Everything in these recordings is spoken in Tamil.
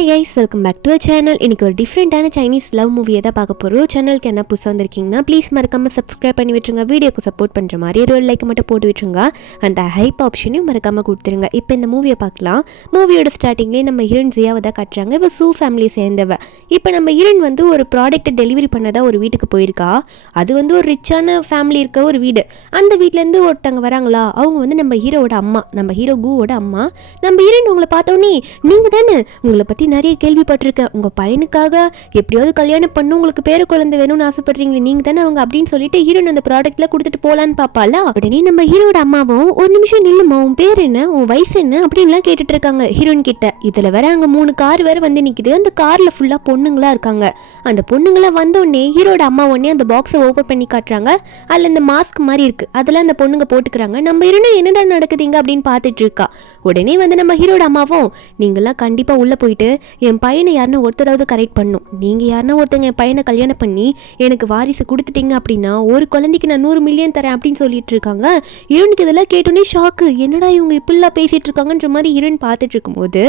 Hi guys, welcome back to channel. இன்றைக்கி ஒரு டிஃப்ரெண்ட்டான சைனீஸ் லவ் மூவியை தான் பார்க்க போகிறோம். சேனலுக்கு என்ன புதுசாக வந்திருக்கீங்கன்னா ப்ளீஸ் மறக்காமல் சப்ஸ்கிரைப் பண்ணி விட்டுருங்க. வீடியோக்கு சப்போர்ட் பண்ணுற மாதிரி ஒரு லைக் மட்டும் போட்டு விட்டுருங்க. அந்த ஹைப் ஆப்ஷனையும் மறக்காமல் கொடுத்துருங்க. இப்போ இந்த மூவியை பார்க்கலாம். மூவியோட ஸ்டார்டிங்லேயே நம்ம ஹீரோயின் ஜியாவை தான் காட்டுறாங்க. இவ சூ ஃபேமிலியை சேர்ந்தவ. இப்போ நம்ம ஹீரோயின் வந்து ஒரு ப்ராடக்ட்டை டெலிவரி பண்ணதான் ஒரு வீட்டுக்கு போயிருக்கா. அது வந்து ஒரு ரிச்சான ஃபேமிலி இருக்க ஒரு வீடு. அந்த வீட்டிலேருந்து ஒருத்தவங்க வராங்களா, அவங்க வந்து நம்ம ஹீரோவோட அம்மா, நம்ம ஹீரோ கூவோட அம்மா. நம்ம ஹீரோயின் உங்களை பார்த்தோன்னே, நீங்கள் தானே, உங்களை பற்றி நிறைய கேள்விப்பட்டிருக்கேன், உங்கள் பையனுக்காக எப்படியாவது கல்யாணம் பண்ணு, உங்களுக்கு பேர குழந்தை வேணும்னு ஆசைப்படுறீங்களே, நீங்கள் தானே அவங்க அப்படின்னு சொல்லிட்டு ஹீரோயின் அந்த ப்ராடக்ட்ல கொடுத்துட்டு போகலான்னு பார்ப்பாளா. உடனே நம்ம ஹீரோட அம்மாவும் ஒரு நிமிஷம் நில்லுமா, உன் பேர் என்ன, உன் வயசு என்ன அப்படின்லாம் கேட்டுட்டு இருக்காங்க ஹீரோயின் கிட்ட. இதில் வேற அங்கே 3 கார் வேற வந்து நிற்கிது. அந்த காரில் ஃபுல்லாக பொண்ணுங்களா இருக்காங்க. அந்த பொண்ணுங்களாம் வந்தோடனே ஹீரோட அம்மா உடனே அந்த பாக்ஸை ஓப்பன் பண்ணி காட்டுறாங்க. அதில் இந்த மாஸ்க் மாதிரி இருக்கு, அதெல்லாம் அந்த பொண்ணுங்க போட்டுக்கிறாங்க. நம்ம ஹீரோயின் என்னடா நடக்குதுங்க அப்படின்னு பார்த்துட்டு இருக்கா. உடனே வந்து நம்ம ஹீரோட அம்மாவும், நீங்களாம் கண்டிப்பாக உள்ளே போயிட்டு என் பையனை யாருன்னா ஒருத்தராவது கரெக்ட் பண்ணும். நீங்கள் யாருன்னா ஒருத்தங்க என் பையனை கல்யாணம் பண்ணி எனக்கு வாரிசு கொடுத்துட்டீங்க அப்படின்னா ஒரு குழந்தைக்கு நான் 100 மில்லியன் தரேன் அப்படின்னு சொல்லிட்டு இருக்காங்க. ஹீரோனுக்கு இதெல்லாம் கேட்டோன்னே ஷாக்கு. என்னடா இவங்க இப்படிலாம் பேசிட்டு இருக்காங்கன்ற மாதிரி ஹீரோயின் பார்த்துட்டு இருக்கும்போது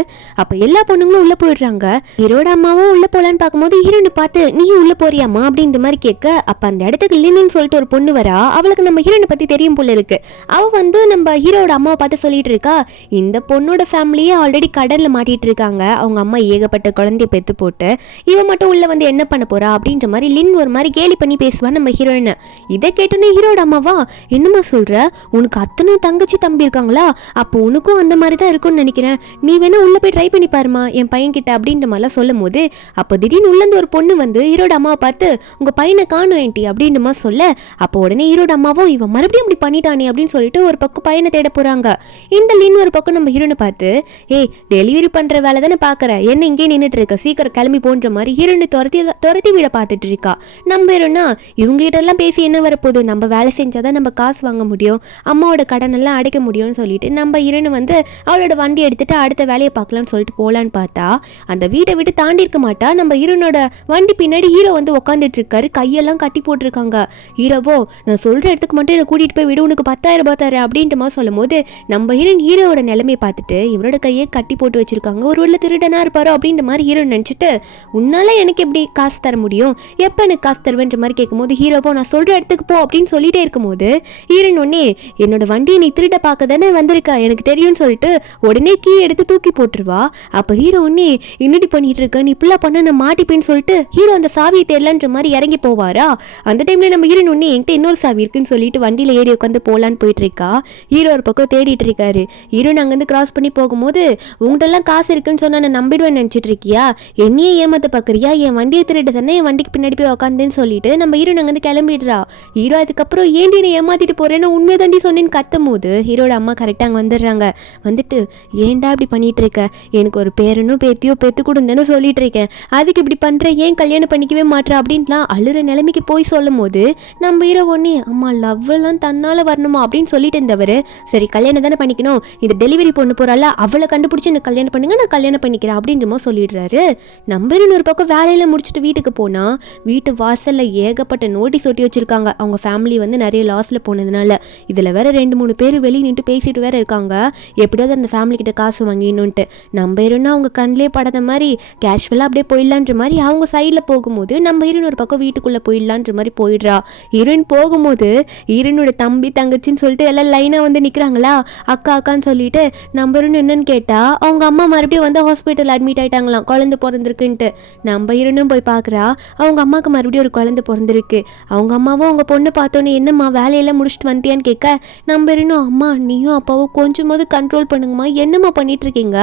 அப்போ எல்லா பொண்ணுங்களும் உள்ளே போயிடுறாங்க. ஹீரோட அம்மாவும் உள்ளே போகலான்னு பார்க்கும்போது ஹீரோனை பார்த்து நீயும் உள்ளே போறியாமா அப்படின்ற மாதிரி கேட்க, அப்போ அந்த இடத்துக்கு லின்னு சொல்லிட்டு ஒரு பொண்ணு வரா. அவளுக்கு நம்ம ஹீரோனை பற்றி தெரியும் போல இருக்கு. அவள் வந்து நம்ம ஹீரோட அம்மாவை பார்த்து சொல்லிட்டு இருக்கா, இந்த பொண்ணோட ஃபேமிலியே ஆல்ரெடி கடனில் மாட்டிட்டு இருக்காங்க. அவங்க அம்மா ஏகப்பட்ட குழந்தைய பெற்று போட்டு இவன் மட்டும் உள்ள வந்து என்ன பண்ண போறா அப்படின்ற மாதிரி லின் ஒரு மாதிரி கேலி பண்ணி பேசுவான் நம்ம ஹீரோயின். இதை கேட்டோன்னே ஹீரோட அம்மாவா, என்னம்மா சொல்ற, உனக்கு அத்தனை தங்கச்சி தம்பி இருக்காங்களா, அப்போ உனக்கும் அந்த மாதிரி தான் இருக்கும்னு நினைக்கிறேன், நீ வேணா உள்ள போய் ட்ரை பண்ணி பாருமா என் பையன் கிட்ட அப்படின்ற மாதிரிலாம் சொல்லும் போது அப்போ திடீர்னு உள்ளேருந்து ஒரு பொண்ணு வந்து ஹீரோட அம்மாவை பார்த்து உங்க பையனை காணும் ஏன்டி அப்படின்ற மாதிரி சொல்ல, அப்போ உடனே ஹீரோட அம்மாவும் இவன் மறுபடியும் இப்படி பண்ணிட்டானே அப்படின்னு சொல்லிட்டு ஒரு பக்கம் பையனை தேட போறாங்க. இந்த லின் ஒரு பக்கம் நம்ம ஹீரோனை பார்த்து, ஏய் டெலிவரி பண்ற வேலை தானே பாக்குற, என்ன இங்கே நின்றுட்டு இருக்க, சீக்கிரம் கிளம்பி போன்ற மாதிரி ஹீரோனை துரத்தி விட பார்த்துட்டு இருக்கா. நம்ம ஹீரோனா இவங்க கிட்ட எல்லாம் பேசி என்ன வரப்போகுது, நம்ம வேலை செஞ்சாதான் நம்ம காசு வாங்க முடியும், அம்மாவோட கடன் எல்லாம் அடைக்க முடியும்னு சொல்லிட்டு நம்ம ஹீரோனை வந்து அவளோட வண்டி எடுத்துட்டு அடுத்த வேலையை பார்க்கலாம்னு சொல்லிட்டு போகலான்னு பார்த்தா அந்த வீட்டை விட்டு தாண்டி இருக்க மாட்டா. நம்ம ஹீரோனோட வண்டி பின்னாடி ஹீரோ வந்து உட்காந்துட்டு இருக்காரு, கையெல்லாம் கட்டி போட்டிருக்காங்க. ஹீரோவோ நான் சொல்ற இடத்துக்கு மட்டும் என்னை கூட்டிட்டு போய் விடு, உனக்கு 10,000 ரூபாய் தரேன் அப்படின்ற மாதிரி சொல்லும் போது நம்ம ஹீரோவோட நிலைமையை பார்த்துட்டு இவரோட கையை கட்டி போட்டு வச்சிருக்காங்க. ஒரு வேளை திருடனா இருப்பாரோ அப்படின்ற மாதிரி ஹீரோ நினச்சிட்டு, உன்னால எனக்கு எப்படி காசு தர முடியும், எப்போ எனக்கு காசு தருவேன்ற மாதிரி கேட்கும்போது ஹீரோவோ நான் சொல்கிற இடத்துக்கு போ அப்படின்னு சொல்லிட்டே இருக்கும்போது ஹீரோன் உடனே என்னோட வண்டியை நீ திருட பார்க்க தானே வந்திருக்கா, எனக்கு தெரியும்னு சொல்லிட்டு உடனே கீ எடுத்து தூக்கி போட்டுருவா. அப்போ ஹீரோ உடனே என்னடி பண்ணிட்டு இருக்க, நீ இப்படிலாம் பண்ண நான் மாட்டிப்பேன்னு சொல்லிட்டு ஹீரோ அந்த சாவியை தெரியலன்ற மாதிரி இறங்கி போவாரா. அந்த டைம்ல நம்ம ஹீரோன் உடனே என்கிட்ட இன்னொரு சாவி இருக்குன்னு சொல்லிட்டு வண்டியில் ஏறி உட்காந்து போகலான்னு போயிட்டு இருக்கா. ஹீரோ ஒரு பக்கம் தேடிட்டு இருக்காரு. ஹீரோன் அங்கேருந்து கிராஸ் பண்ணி போகும்போது உங்கள்கிட்டலாம் காசு இருக்குன்னு சொன்னா நான் நம்பிடுவேன் நினச்சிட்டு இருக்கியா, என்னையே ஏமாத்த பார்க்குறியா, என் வண்டியை திருட்டு தானே என் வண்டிக்கு பின்னாடி போய் உட்காந்துன்னு சொல்லிட்டு நம்ம ஹீரோ அங்கேருந்து கிளம்பிடுறா. ஹீரோ அதுக்கப்புறம் ஏன்டி நான் ஏமாத்திட்டு போறேன்னு உண்மையை தாண்டி சொன்னேன்னு கத்தும் போது ஹீரோட அம்மா கரெக்டாக அங்கே வந்துடுறாங்க. வந்துட்டு ஏன்டா இப்படி பண்ணிட்டு இருக்க, எனக்கு ஒரு பேரனும் பேத்தியோ பெற்று கொடுந்தேன்னு சொல்லிட்டு இருக்கேன், அதுக்கு இப்படி பண்ற, ஏன் கல்யாணம் பண்ணிக்கவே மாட்டேன் அப்படின்லாம் அழுற நிலைமைக்கு போய் சொல்லும் போது நம்ம ஹீரோ ஒன்னே அம்மா லவ் எல்லாம் தன்னால வரணுமா அப்படின்னு சொல்லிட்டு இருந்தவர், சரி கல்யாணம் தானே பண்ணிக்கணும், இது டெலிவரி பொண்ணு போறால அவளை கண்டுபிடிச்சி எனக்கு கல்யாணம் பண்ணுங்க, நான் கல்யாணம் பண்ணிக்கிறேன் அப்படின்றமோ சொல்லிடுறாரு. நம்ம ஒரு பக்கம் வேலையில முடிச்சுட்டு வீட்டுக்கு போனா வீட்டு வாசல்ல ஏகப்பட்ட நோட்டீஸ் ஒட்டி வச்சிருக்காங்க. அவங்க ஃபேமிலி வந்து நிறைய லாஸ்ல போனதுனால இதுல வேற 2-3 பேர் வெளியே நின்று பேசிட்டு வேற இருக்காங்க, எப்படியாவது அந்த ஃபேமிலி கிட்ட காசு வாங்கிடணுன்ட்டு. நம்ம ஹீரோனா அவங்க கண்ணிலே படாத மாதிரி கேஷுவலா அப்படியே போயிடலான்ற மாதிரி அவங்க சைட்ல போகும்போது நம்ம ஹீரோயின் ஒரு பக்கம் வீட்டுக்குள்ள போயிடலான்ற மாதிரி போயிடுறா. ஹீரோயின் போகும்போது ஹீரோனோட தம்பி தங்கச்சின்னு சொல்லிட்டு எல்லாம் லைனா வந்து நிக்கிறாங்களா, அக்கா அக்கான்னு சொல்லிட்டு நம்ம ஹீரோயின் என்னன்னு கேட்டா அவங்க அம்மா மறுபடியும் வந்து ஹாஸ்பிட்டல் அட்மிட் ஆயிட்டாங்களாம், குழந்தை பிறந்திருக்குன்ட்டு. நம்ம ஹீரோனும் போய் பார்க்குறா, அவங்க அம்மாவுக்கு மறுபடியும் ஒரு குழந்தை பிறந்திருக்கு. அவங்க அம்மாவும் அவங்க பொண்ணு பார்த்தோன்னே என்னம்மா வேலையெல்லாம் முடிச்சுட்டு வந்துட்டியான்னு கேட்க நம்ம ஹீரோனும் அம்மா நீயும் அப்பாவும் கொஞ்சமாவது கண்ட்ரோல் பண்ணுங்கம்மா, என்னம்மா பண்ணிட்டு இருக்கீங்க,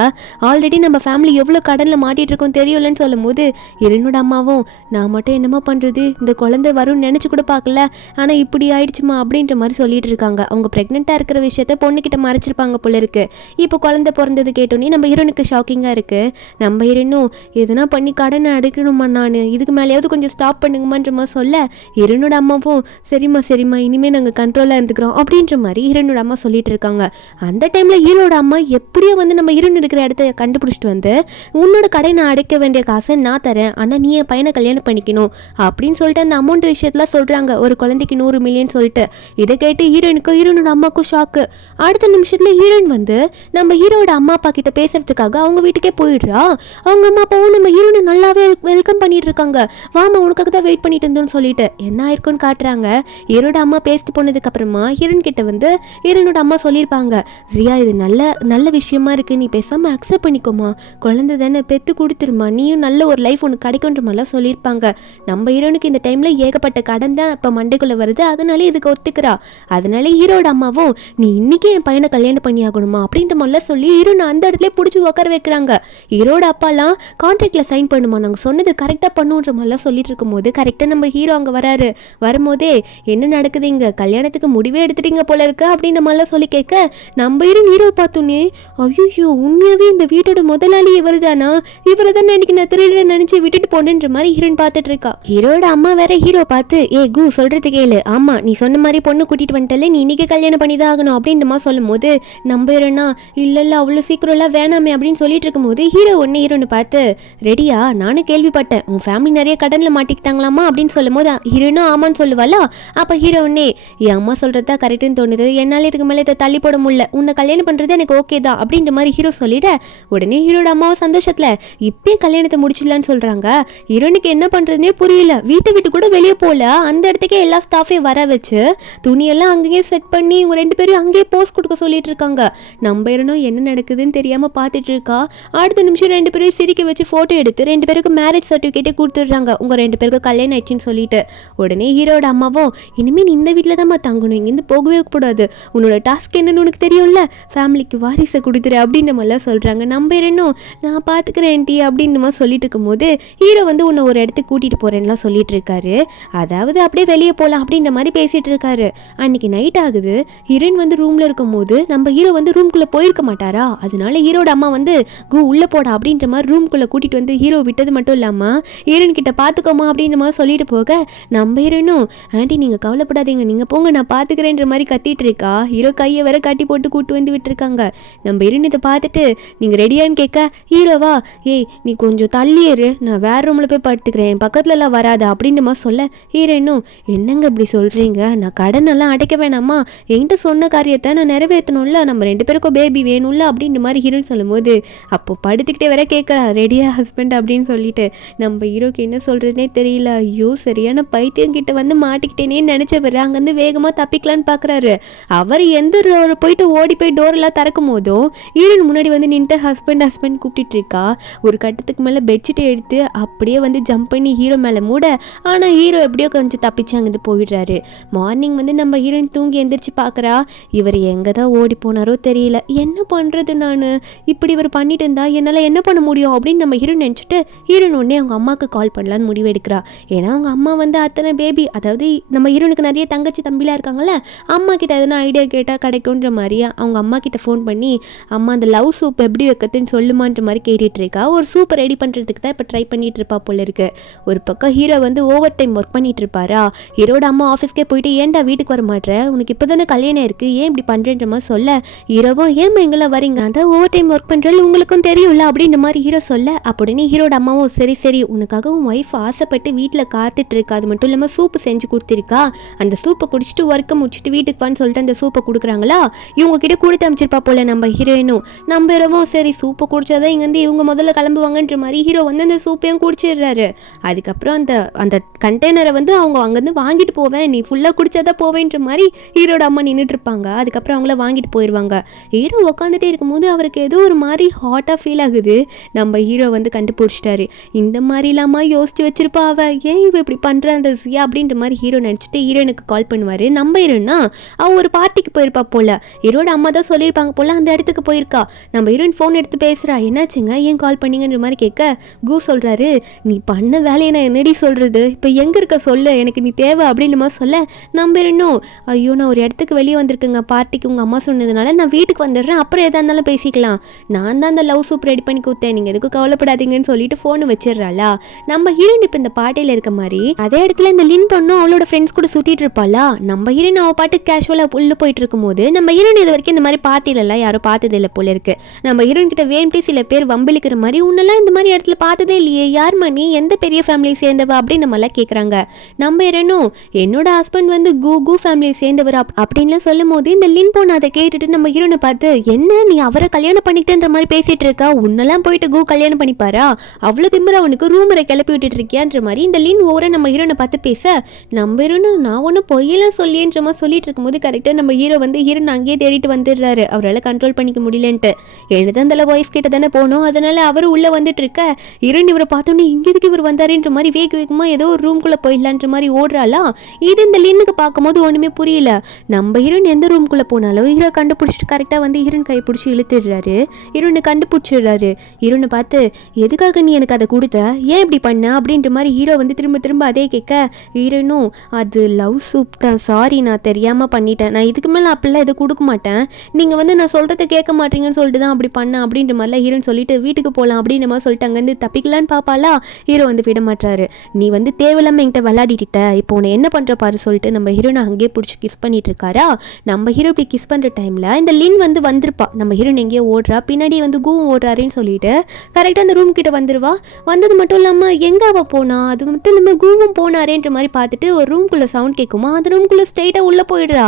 ஆல்ரெடி நம்ம ஃபேமிலி எவ்வளோ கடனில் மாட்டிட்டு இருக்கோம் தெரியலன்னு சொல்லும் போது ஹீரோனோட அம்மாவும் நான் மட்டும் என்னம்மா பண்ணுறது, இந்த குழந்தை வரும்னு நினச்சி கூட பார்க்கல, ஆனால் இப்படி ஆயிடுச்சுமா அப்படின்ற மாதிரி சொல்லிட்டு இருக்காங்க. அவங்க ப்ரெக்னெண்ட்டாக இருக்கிற விஷயத்த பொண்ணுக்கிட்ட மறைச்சிருப்பாங்க போல இருக்கு. இப்போ குழந்தை பிறந்தது கேட்டோன்னே நம்ம ஹீரோனுக்கு ஷாக்கிங்காக இருக்கு. நம்ம ஹீரோனும் எதுனா பண்ணி கடனை அடைக்கணுமா, நான் இதுக்கு மேலேயாவது கொஞ்சம் ஸ்டாப் பண்ணுங்கம்மான்ற மாதிரி சொல்ல ஹீரோனோட அம்மாவும் சரிம்மா இனிமேல் நாங்கள் கண்ட்ரோலாக இருந்துக்கிறோம் அப்படின்ற மாதிரி ஹீரோனோட அம்மா சொல்லிட்டு இருக்காங்க. அந்த டைமில் ஹீரோட அம்மா எப்படியோ வந்து நம்ம ஹீரோன் இருக்கிற இடத்த கண்டுபிடிச்சிட்டு வந்து உன்னோட கடை நான் அடைக்க வேண்டிய காசை நான் தரேன், ஆனால் நீ என் பையனை கல்யாணம் பண்ணிக்கணும் அப்படின்னு சொல்லிட்டு அந்த அமௌண்ட் விஷயத்தில் சொல்கிறாங்க. ஒரு குழந்தைக்கு 100 மில்லியன் சொல்லிட்டு. இதை கேட்டு ஹீரோனோட அம்மாவுக்கும் ஷாக்கு. அடுத்த நிமிஷத்தில் ஹீரோயின் வந்து நம்ம ஹீரோட அம்மா அப்பா கிட்ட பேசுறதுக்காக அவங்க வீட்டுக்கே போயிடுறா. பார்க்குறா அவங்க அம்மா அப்பாவும் நம்ம ஹீரோனை நல்லாவே வெல்கம் பண்ணிட்டு இருக்காங்க. வாமா உனக்காக தான் வெயிட் பண்ணிட்டு இருந்தோம்னு சொல்லிட்டு என்ன ஆயிருக்குன்னு காட்டுறாங்க. ஹீரோட அம்மா பேசிட்டு போனதுக்கு அப்புறமா ஹீரோன் கிட்ட வந்து ஹீரோனோட அம்மா சொல்லியிருப்பாங்க, ஜியா இது நல்ல நல்ல விஷயமா இருக்கு, நீ பேசாம அக்செப்ட் பண்ணிக்கோமா, குழந்தை தானே பெற்று கொடுத்துருமா, நீயும் நல்ல ஒரு லைஃப் உனக்கு கிடைக்குன்ற மாதிரிலாம் சொல்லியிருப்பாங்க. நம்ம ஹீரோனுக்கு இந்த டைம்ல ஏகப்பட்ட கடன் தான் இப்போ மண்டைக்குள்ள வருது, அதனால இதுக்கு ஒத்துக்கிறா. அதனால ஹீரோட அம்மாவும் நீ இன்னைக்கே என் பையனை கல்யாணம் பண்ணி ஆகணுமா அப்படின்ற மாதிரிலாம் சொல்லி ஹீரோனை அந்த இடத்துல பிடிச்சி உட்கார வைக்கிறாங்க. ஹீரோட அப்பாலாம் கான்ட்ராக்ட்ல சைன் பண்ணுமா, நாங்கள் சொன்னது கரெக்டாக பண்ணுன்ற மாதிரிலாம் சொல்லிட்டு இருக்கும்போது கரெக்டாக நம்ம ஹீரோ அங்கே வராரு. வரும்போதே என்ன நடக்குது இங்க, கல்யாணத்துக்கு முடிவே எடுத்துட்டீங்க போல இருக்கு அப்படின்ற மாதிரிலாம் சொல்லி கேட்க நம்ம ஹீரோ பார்த்தோன்னே ஐயோ உண்மையாவே இந்த வீட்டோட முதலாளி இவர் தானா, இவரை தான் அன்னைக்கு நான் திருட நினைச்சு விட்டுட்டு போனேன்ற மாதிரி ஹீரோன் பார்த்துட்டு இருக்கா. ஹீரோட அம்மா வேற ஹீரோ பார்த்து ஏ கு சொல்றது கேளு, ஆமா நீ சொன்ன மாதிரி பொண்ணு கூட்டிட்டு வந்துட்டல, நீ இன்னைக்கு கல்யாணம் பண்ணி தான் ஆகணும் அப்படின்ற மாதிரி சொல்லும் போது நம்ம ஹீரோனா இல்ல அவ்வளோ சீக்கிரம் எல்லாம் வேணாமே அப்படின்னு சொல்லிட்டு இருக்கும்போது ஹீரோ ஒன்னு ஹீரோன்னு பார்த்து ரெடியா, நானும் கேள்விப்பட்டேன் உன் ஃபேமிலி நிறைய கடன்ல மாட்டிக்கிட்டாங்களாமா அப்படின்னு சொல்லும் போது ஹீரோனும் ஆமான்னு சொல்லுவாளா. அப்ப ஹீரோ ஒன்னே என் அம்மா சொல்றதா கரெக்டுன்னு தோணுது, என்னால இதுக்கு மேலே இதை தள்ளி போட முடியல, உன்னை கல்யாணம் பண்றது எனக்கு ஓகே தான் அப்படின்ற மாதிரி ஹீரோ சொல்லிட உடனே ஹீரோட அம்மாவும் சந்தோஷத்துல இப்பயே கல்யாணத்தை முடிச்சிடலான்னு சொல்றாங்க. ஹீரோனுக்கு என்ன பண்றதுனே புரியல, வீட்டை விட்டு கூட வெளியே போல, அந்த இடத்துக்கே எல்லா ஸ்டாஃபையும் வர வச்சு துணியெல்லாம் அங்கேயே செட் பண்ணி இவங்க 2 பேரும் அங்கேயே போஸ்ட் கொடுக்க சொல்லிட்டு இருக்காங்க. நம்ம ஹீரோனும் என்ன நடக்குதுன்னு தெரியாம பார்த்துட்டு இருக்கா. அடுத்த நிமிஷம் 2 பேரும் சிரிக்க வச்சு போட்டோ எடுத்து 2 பேருக்கு மேரேஜ் சர்டிஃபிகேட்டே கொடுத்துடுறாங்க, உங்க 2 பேருக்கு கல்யாணம் ஆயிடுச்சுன்னு சொல்லிட்டு. உடனே ஹீரோட அம்மாவும் இனிமே நீ இந்த வீட்டில் தான் தங்கணும், இங்கேருந்து போகவே கூடாது, உன்னோட டாஸ்க் என்னன்னு உனக்கு தெரியும்ல, ஃபேமிலிக்கு வாரிசை கொடுத்துரு அப்படின்ற மாதிரிலாம் சொல்றாங்க. நம்ம இன்னும் நான் பார்த்துக்கிறேன் டி அப்படின்ற மாதிரி சொல்லிட்டு இருக்கும்போது ஹீரோ வந்து உன்னை ஒரு இடத்துக்கு கூட்டிட்டு போறேன்லாம் சொல்லிட்டு இருக்காரு. அதாவது அப்படியே வெளியே போகலாம் அப்படின்ற மாதிரி பேசிட்டு இருக்காரு. அன்னைக்கு நைட் ஆகுது. ஹீரோயின் வந்து ரூம்ல இருக்கும் போது நம்ம ஹீரோ வந்து ரூம்குள்ள போயிருக்க மாட்டாரா, அதனால ஹீரோட அம்மா வந்து கு உள்ள போடா அப்படின்ற மாதிரி ரூம்குள்ள கூட்டிட்டு வந்து ஹீரோ விட்டது மட்டும் இல்லாம ஹீரோயின் கிட்ட பாத்துக்கோமா அப்படின்ற மாதிரி சொல்லிட்டு போக நம்ம ஹீரோனும் ஆண்டி நீங்க கவலைப்படாதீங்க, நீங்க போங்க நான் பாத்துக்கிறேன்ற மாதிரி கத்திட்டு இருக்கா. ஹீரோ கையை வேற கட்டி போட்டு கூட்டு வந்து விட்டுருக்காங்க. நம்ம ஹீரோயின் இதை பார்த்துட்டு நீங்க ரெடியான்னு கேட்க ஹீரோவா ஏய் நீ கொஞ்சம் தள்ளியேரு, நான் வேற ரூம்ல போய் படுத்துக்கிறேன், பக்கத்துல எல்லாம் வராதா அப்படின்ற மாதிரி சொல்ல ஹீரோயினும் என்னங்க இப்படி சொல்றீங்க, நான் கடன் எல்லாம் அடைக்க வேணாமா, என்கிட்ட சொன்ன காரியத்தை நான் நிறைவேற்றணும்ல, நம்ம 2 பேருக்கும் பேபி வேணும்ல அப்படின்ற மாதிரி ஹீரோயின் சொல்லும்போது அப்போ படுத்துக்கிட்டே வேற கேட்கறா ரெடியா ஹஸ்பண்ட் அப்படின்னு சொல்லிட்டு. நம்ம ஹீரோக்கு என்ன சொல்றதுனே தெரியல. ஐயோ சரியான பைத்தியம் கிட்ட வந்து மாட்டிக்கிட்டேனே நினைச்சவர் அங்கேருந்து வேகமா தப்பிக்கலான்னு பாக்குறாரு. அவர் எந்த போயிட்டு ஓடி போய் டோர் எல்லாம் திறக்கும் போதும் ஹீரோயின் முன்னாடி வந்து நின்று ஹஸ்பண்ட் கூப்பிட்டு இருக்கா. ஒரு கட்டத்துக்கு மேல பெட்ஷீட்டை எடுத்து அப்படியே வந்து ஜம்ப் பண்ணி ஹீரோ மேல மூட, ஆனா ஹீரோ எப்படியோ கொஞ்சம் தப்பிச்சு அங்கிருந்து போயிடுறாரு. மார்னிங் வந்து நம்ம ஹீரோயின் தூங்கி எந்திரிச்சு பாக்குறா. இவர் எங்கதான் ஓடி போனாரோ தெரியல, என்ன பண்றது நானு, இப்படி இவர் பண்ணிட்டு இருந்தா என்னால என்ன பண்ண முடியும் அப்படின்னு நம்ம ஹீரோயின் நினைச்சிட்டு ஹீரோயின் உடனே அவங்க அம்மாவுக்கு கால் பண்ணலான்னு முடிவு எடுக்கிறா. ஏன்னா அவங்க அம்மா வந்து அத்தனை பேபி, அதாவது நம்ம ஹீரோனுக்கு நிறைய தங்கச்சி தம்பிலாம் இருக்காங்கல்ல, அம்மா கிட்ட எதனா ஐடியா கேட்டால் கிடைக்கும்ன்ற மாதிரி அவங்க அம்மா கிட்ட ஃபோன் பண்ணி அம்மா அந்த லவ் சூப் எப்படி வைக்கிறதுன்னு சொல்லுமான்ற மாதிரி கேட்டுட்டு இருக்கா. ஒரு சூப்பை ரெடி பண்ணுறதுக்கு தான் இப்போ ட்ரை பண்ணிட்டு இருப்பா போல இருக்கு. ஒரு பக்கம் ஹீரோ வந்து ஓவர் டைம் ஒர்க் பண்ணிட்டு இருப்பாரா. ஹீரோட அம்மா ஆஃபீஸ்க்கே போயிட்டு ஏன்டா வீட்டுக்கு வர மாட்டேற, உனக்கு இப்போ தானே கல்யாணம் இருக்கு, ஏன் இப்படி பண்ணுறேன்ற மாதிரி சொல்ல ஹீரோவும் ஏமா எங்கெல்லாம் வரீங்க, அதான் ஓவர் டைம் ஒர்க் பண்ணுறது உங்களுக்கும் தெரியும்ல அப்படின்ற மாதிரி ஹீரோ சொல்ல உடனே ஹீரோட அம்மாவும் சரி சரி உனக்காக உன் ஒய்ஃப் ஆசைப்பட்டு வீட்டில் காத்துட்டு இருக்கா, அது மட்டும் இல்லாமல் சூப்பு செஞ்சு கொடுத்துருக்கா, அந்த சூப்பை குடிச்சிட்டு ஒர்க்கை முடிச்சுட்டு வீட்டுக்கு வான்னு சொல்லிட்டு அந்த சூப்பை கொடுக்குறாங்களா. இவங்க கிட்ட கொடுத்து அமைச்சிருப்பா போல நம்ம ஹீரோயினும். நம்ம ஹீரோவும் சரி சூப்பை குடிச்சாதான் இங்கேருந்து இவங்க முதல்ல கிளம்புவாங்கன்ற மாதிரி ஹீரோ வந்து அந்த சூப்பையும் குடிச்சிடுறாரு. அதுக்கப்புறம் அந்த அந்த கண்டெய்னரை வந்து அவங்க அங்கேருந்து வாங்கிட்டு போவேன், நீ ஃபுல்லாக குடிச்சாதான் போவேன்ற மாதிரி ஹீரோட அம்மா நின்றுட்டு இருப்பாங்க. அதுக்கப்புறம் அவங்கள வாங்கிட்டு போயிடுவாங்க. ஹீரோ உட்காந்துட்டே இருக்கும்போது அவருக்கு ஏதோ ஒரு மாதிரி ஹாட்டாக ஃபீல் ஆகுது. நம்ம ஹீரோ வந்து கண்டுபிடிச்சிட்டாரு, இந்த மாதிரி இல்லாமல் யோசிச்சு வச்சிருப்பா அவ, ஏன் இவ இப்படி பண்ணுற அந்த ஜியா அப்படின்ற மாதிரி ஹீரோ நினச்சிட்டு ஹீரோனுக்கு கால் பண்ணுவார். நம்ம ஹீரோனா அவள் ஒரு பார்ட்டிக்கு போயிருப்பா போல, ஹீரோட அம்மா தான் சொல்லியிருப்பாங்க போல, அந்த இடத்துக்கு போயிருக்கா. நம்ம ஹீரோயின் ஃபோன் எடுத்து பேசுகிறா, என்னாச்சுங்க ஏன் கால் பண்ணீங்கன்ற மாதிரி கேட்க கு சொல்கிறாரு, நீ பண்ண வேலையை நான் என்னடி சொல்கிறது, இப்போ எங்கே இருக்க சொல்லு, எனக்கு நீ தேவை அப்படின்ற மாதிரி சொல்ல நம்ம ஹீரோனும் ஐயோ நான் ஒரு இடத்துக்கு வெளியே வந்திருக்கேங்க பார்ட்டிக்கு, உங்கள் அம்மா சொன்னதுனால நான் வீட்டுக்கு வந்துடுறேன், அப்புறம் எதாக இருந்தாலும் பேசிக்கலாம், நான் தான் அந்த லவ் சூப் ரெடி பண்ணி கொடுத்தேன், நீங்கள் எதுக்கும் கவலைப்படாதீங்கன்னு சொல்லிட்டு ஃபோனை வச்சிடறாளா. நம்ம ஹீரோயின் இப்போ இந்த பார்ட்டியில் இருக்க மாதிரி அதே இடத்துல இந்த லின் பொண்ணும் அவளோட ஃப்ரெண்ட்ஸ் கூட சுற்றிட்டு இருப்பாளா. நம்ம ஹீரோயின் அவள் பாட்டு கேஷுவலாக உள்ள போயிட்டு இருக்கும் போது நம்ம ஹீரோயின் இது வரைக்கும் இந்த மாதிரி பார்ட்டிலெல்லாம் யாரும் பார்த்தது இல்லை போல இருக்கு. நம்ம ஹீரோயின் கிட்ட வேணும்ட்டு சில பேர் வம்பிழுக்கிற மாதிரி உன்னெல்லாம் இந்த மாதிரி இடத்துல பார்த்ததே இல்லையே, யார் மணி எந்த பெரிய ஃபேமிலியை சேர்ந்தவா அப்படின்னு நம்மளாம் கேட்குறாங்க. நம்ம ஹீரோயினும் என்னோட ஹஸ்பண்ட் வந்து கு ஃபேமிலியை சேர்ந்தவர் அப்படின்லாம் சொல்லும் போது இந்த லின் பொண்ணு அதை கேட்டுட்டு நம்ம ஹீரோனை பார்த்து என்ன நீ அவரை கல்யாணம் பண்ணிக்கிட்டேன்ற மாதிரி பேசிட்டு இருக்கா, உன்னோட உன்னெல்லாம் போயிட்டு கோ கல்யாணம் பண்ணிப்பாரா, அவ்வளோ திமிர அவனுக்கு ரூமரை கிளப்பி விட்டுட்டு இருக்கியான்ற மாதிரி இந்த லின் ஓவர நம்ம ஹீரோனை பார்த்து பேச, நம்ம ஹீரோனு நான் ஒன்றும் பொய்யெல்லாம் சொல்லின்ற மாதிரி சொல்லிட்டு இருக்கும்போது கரெக்டாக நம்ம ஹீரோ வந்து ஹீரோன் அங்கேயே தேடிட்டு வந்துடுறாரு. அவரால் கண்ட்ரோல் பண்ணிக்க முடியலன்ட்டு. என்னதான் அந்த ஒய்ஃப் கிட்ட தானே போனோம், அதனால அவர் உள்ளே வந்துட்டு இருக்க ஹீரோன் இவரை பார்த்தோன்னே இங்கே எதுக்கு இவர் வந்தாருன்ற மாதிரி வேகமாக ஏதோ ஒரு ரூம்குள்ளே போயிடலான்ற மாதிரி ஓடுறாளா. இது இந்த லின்னுக்கு பார்க்கும்போது ஒன்றுமே புரியல. நம்ம ஹீரோன் எந்த ரூம்குள்ளே போனாலும் ஹீரோ கண்டுபிடிச்சிட்டு கரெக்டாக வந்து ஹீரோன் கை பிடிச்சி இழுத்துடுறாரு. ஹீரோனை கண்டுபிடிச்சிடுறாரு. ஹீரோனை பார்த்து எதுக்காக நீ எனக்கு அதை கொடுத்த, ஏன் இப்படி பண்ண அப்படின்ற மாதிரி ஹீரோ வந்து திரும்ப திரும்ப அதே கேட்க, ஹீரோனும் அது லவ் சூப் தான், சாரி நான் தெரியாமல் பண்ணிட்டேன், நான் இதுக்கு மேலே அப்படிலாம் எதுவும் கொடுக்க மாட்டேன், நீங்கள் வந்து நான் சொல்கிறத கேட்க மாட்டீங்கன்னு சொல்லிட்டு தான் அப்படி பண்ணேன் அப்படின்ற மாதிரிலாம் ஹீரோன்னு சொல்லிட்டு வீட்டுக்கு போகலாம் அப்படின்ற மாதிரி சொல்லிட்டு அங்கேருந்து தப்பிக்கலான்னு பார்ப்பாளா. ஹீரோ வந்து விட மாட்டாரு. நீ வந்து தேவையில்லாமல் என்கிட்ட விளையாடிட்ட, இப்போ உன்னை என்ன பண்ணுற பாரு சொல்லிட்டு நம்ம ஹீரோனை அங்கேயே பிடிச்சி கிஸ் பண்ணிட்டு இருக்காரா. நம்ம ஹீரோ இப்படி கிஸ் பண்ணுற டைமில் இந்த லின் வந்து வந்திருப்பா. நம்ம ஹீரோன் எங்கேயோ ஓடுறா, பின்னாடி வந்து கூவும் ஓடுறாருன்னு சொல்லிட்டு கரெக்டாக அந்த ரூம் கிட்ட வந்துருவா. வந்தது மட்டும் இல்லாமல் எங்கே அவள் போனா, அது மட்டும் இல்லாமல் கூவும் போனாரேன்ற மாதிரி பார்த்துட்டு ஒரு ரூம்குள்ளே சவுண்ட் கேட்குமா, அந்த ரூம்குள்ளே ஸ்ட்ரெயிட்டாக உள்ளே போயிடுறா.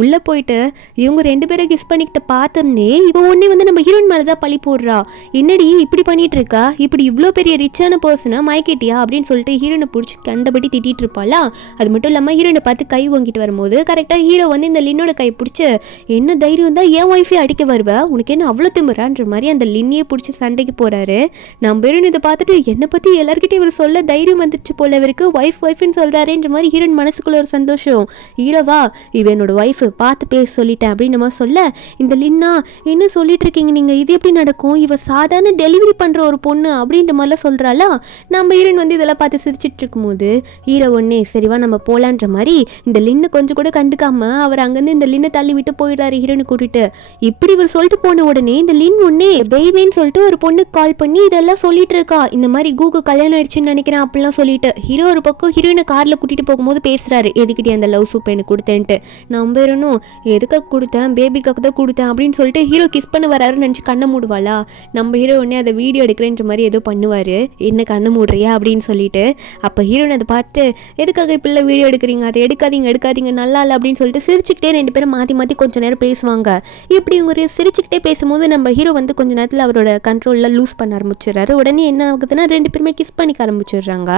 உள்ளே போயிட்டு இவங்க 2 பேரும் கிஸ் பண்ணிக்கிட்ட பார்த்தோன்னே இவன் ஒன்னே வந்து நம்ம ஹீரோயின் மேலே தான் பழி போடுறா. என்னடி இப்படி பண்ணிட்டு இருக்கா, இப்படி இவ்வளோ பெரிய ரிச்சான பர்சனை மயக்கிட்டியா அப்படின்னு சொல்லிட்டு ஹீரோனை பிடிச்சி கண்டபடி திட்டிட்டு இருப்பாளா. அது மட்டும் இல்லாமல் ஹீரோனை பார்த்து கை வாங்கிட்டு வரும்போது கரெக்டாக ஹீரோ வந்து இந்த லின்னோட கை பிடிச்சி, என்ன தைரியம் தான் என் ஒய்ஃபே அடிக்க வருவ, உனக்கு என்ன அவ்வளோ திமுறான்ற மாதிரி அந்த லின்னையே பிடிச்சி சண்டைக்கு போகிறாரு. நம்ம ஹீரோன் இதை பார்த்துட்டு என்னை பற்றி எல்லாருக்கிட்டே இவர் சொல்ல தைரியம் வந்துச்சு போல, இவருக்கு ஒய்ஃப்னு சொல்கிறாருன்ற மாதிரி ஹீரோயின் மனசுக்குள்ள ஒரு சந்தோஷம். ஹீரோவா இவ என்னோட ஒய்ஃபு பார்த்து பேச சொல்லிட்டேன் அப்படின்னு நம்ம சொல்ல, இந்த லின்னா என்ன சொல்லிட்டு இருக்கீங்க நீங்கள், இது எப்படி நடக்கும், இவ சாதாரண டெலிவரி பண்ணுற ஒரு பொண்ணு அப்படின்ற மாதிரிலாம் சொல்கிறாளா. நம்ம ஹீரோயின் வந்து இதெல்லாம் பார்த்து சிரிச்சிட்டு இருக்கும்போது ஹீரோ ஒன்னே சரிவா நம்ம போகலான்ற மாதிரி இந்த லின்னு கொஞ்சம் கூட கண்டுக்காம அவர் அங்கேருந்து இந்த லின்னை தள்ளி விட்டு போயிடுறாரு ஹீரோனை கூட்டிட்டு. இப்படி இவர் சொல்லிட்டு போன உடனே இந்த லின் ஒன்னே பேபின்னு சொல்லிட்டு ஒரு பொண்ணுக்கு கால் பண்ணி இதெல்லாம் சொல்லிட்டு இருக்கா. இந்த மாதிரி கூக்கு கல்யாணம் ஆயிடுச்சுன்னு நினைக்கிறேன் அப்படிலாம் சொல்லிட்டு ஹீரோ ஒரு பக்கம் ஹீரோயினை காரில் கூட்டிகிட்டு போகும்போது பேசுகிறாரு, எதுக்கிட்டே அந்த லவ் சூப் எனக்கு கொடுத்தேன்ட்டு. நம்ம ஹீரோனும் எதுக்காக கொடுத்தேன், பேபிக்காக தான் கொடுத்தேன் அப்படின்னு சொல்லிட்டு ஹீரோ கிஸ் பண்ண வராருன்னு நினச்சி கண்ணை மூடுவாளா. நம்ம ஹீரோ உடனே அதை வீடியோ எடுக்கிறேன்ற மாதிரி ஏதோ பண்ணுவார், என்ன கண்ணை மூடுறியா அப்படின்னு சொல்லிட்டு. அப்போ ஹீரோனை அதை பார்த்துட்டு எதுக்காக இப்படிலாம் வீடியோ எடுக்கிறீங்க, அதை எடுக்காதீங்க நல்லா இல்லை அப்படின்னு சொல்லிட்டு சிரிச்சுக்கிட்டே 2 பேரும் மாற்றி கொஞ்சம் நேரம் பேசுவாங்க. இப்படி இவங்க சிரிச்சுக்கிட்டே பேசும்போது நம்ம ஹீரோ வந்து கொஞ்சம் நேரத்தில் அவரோட கண்ட்ரோலில் லூஸ் பண்ண ஆரம்பிச்சிடுறாரு. உடனே என்ன ஆகுதுன்னா 2 பேருமே கிஸ் பண்ணிக்க ஆரம்பிச்சிடுறாங்க.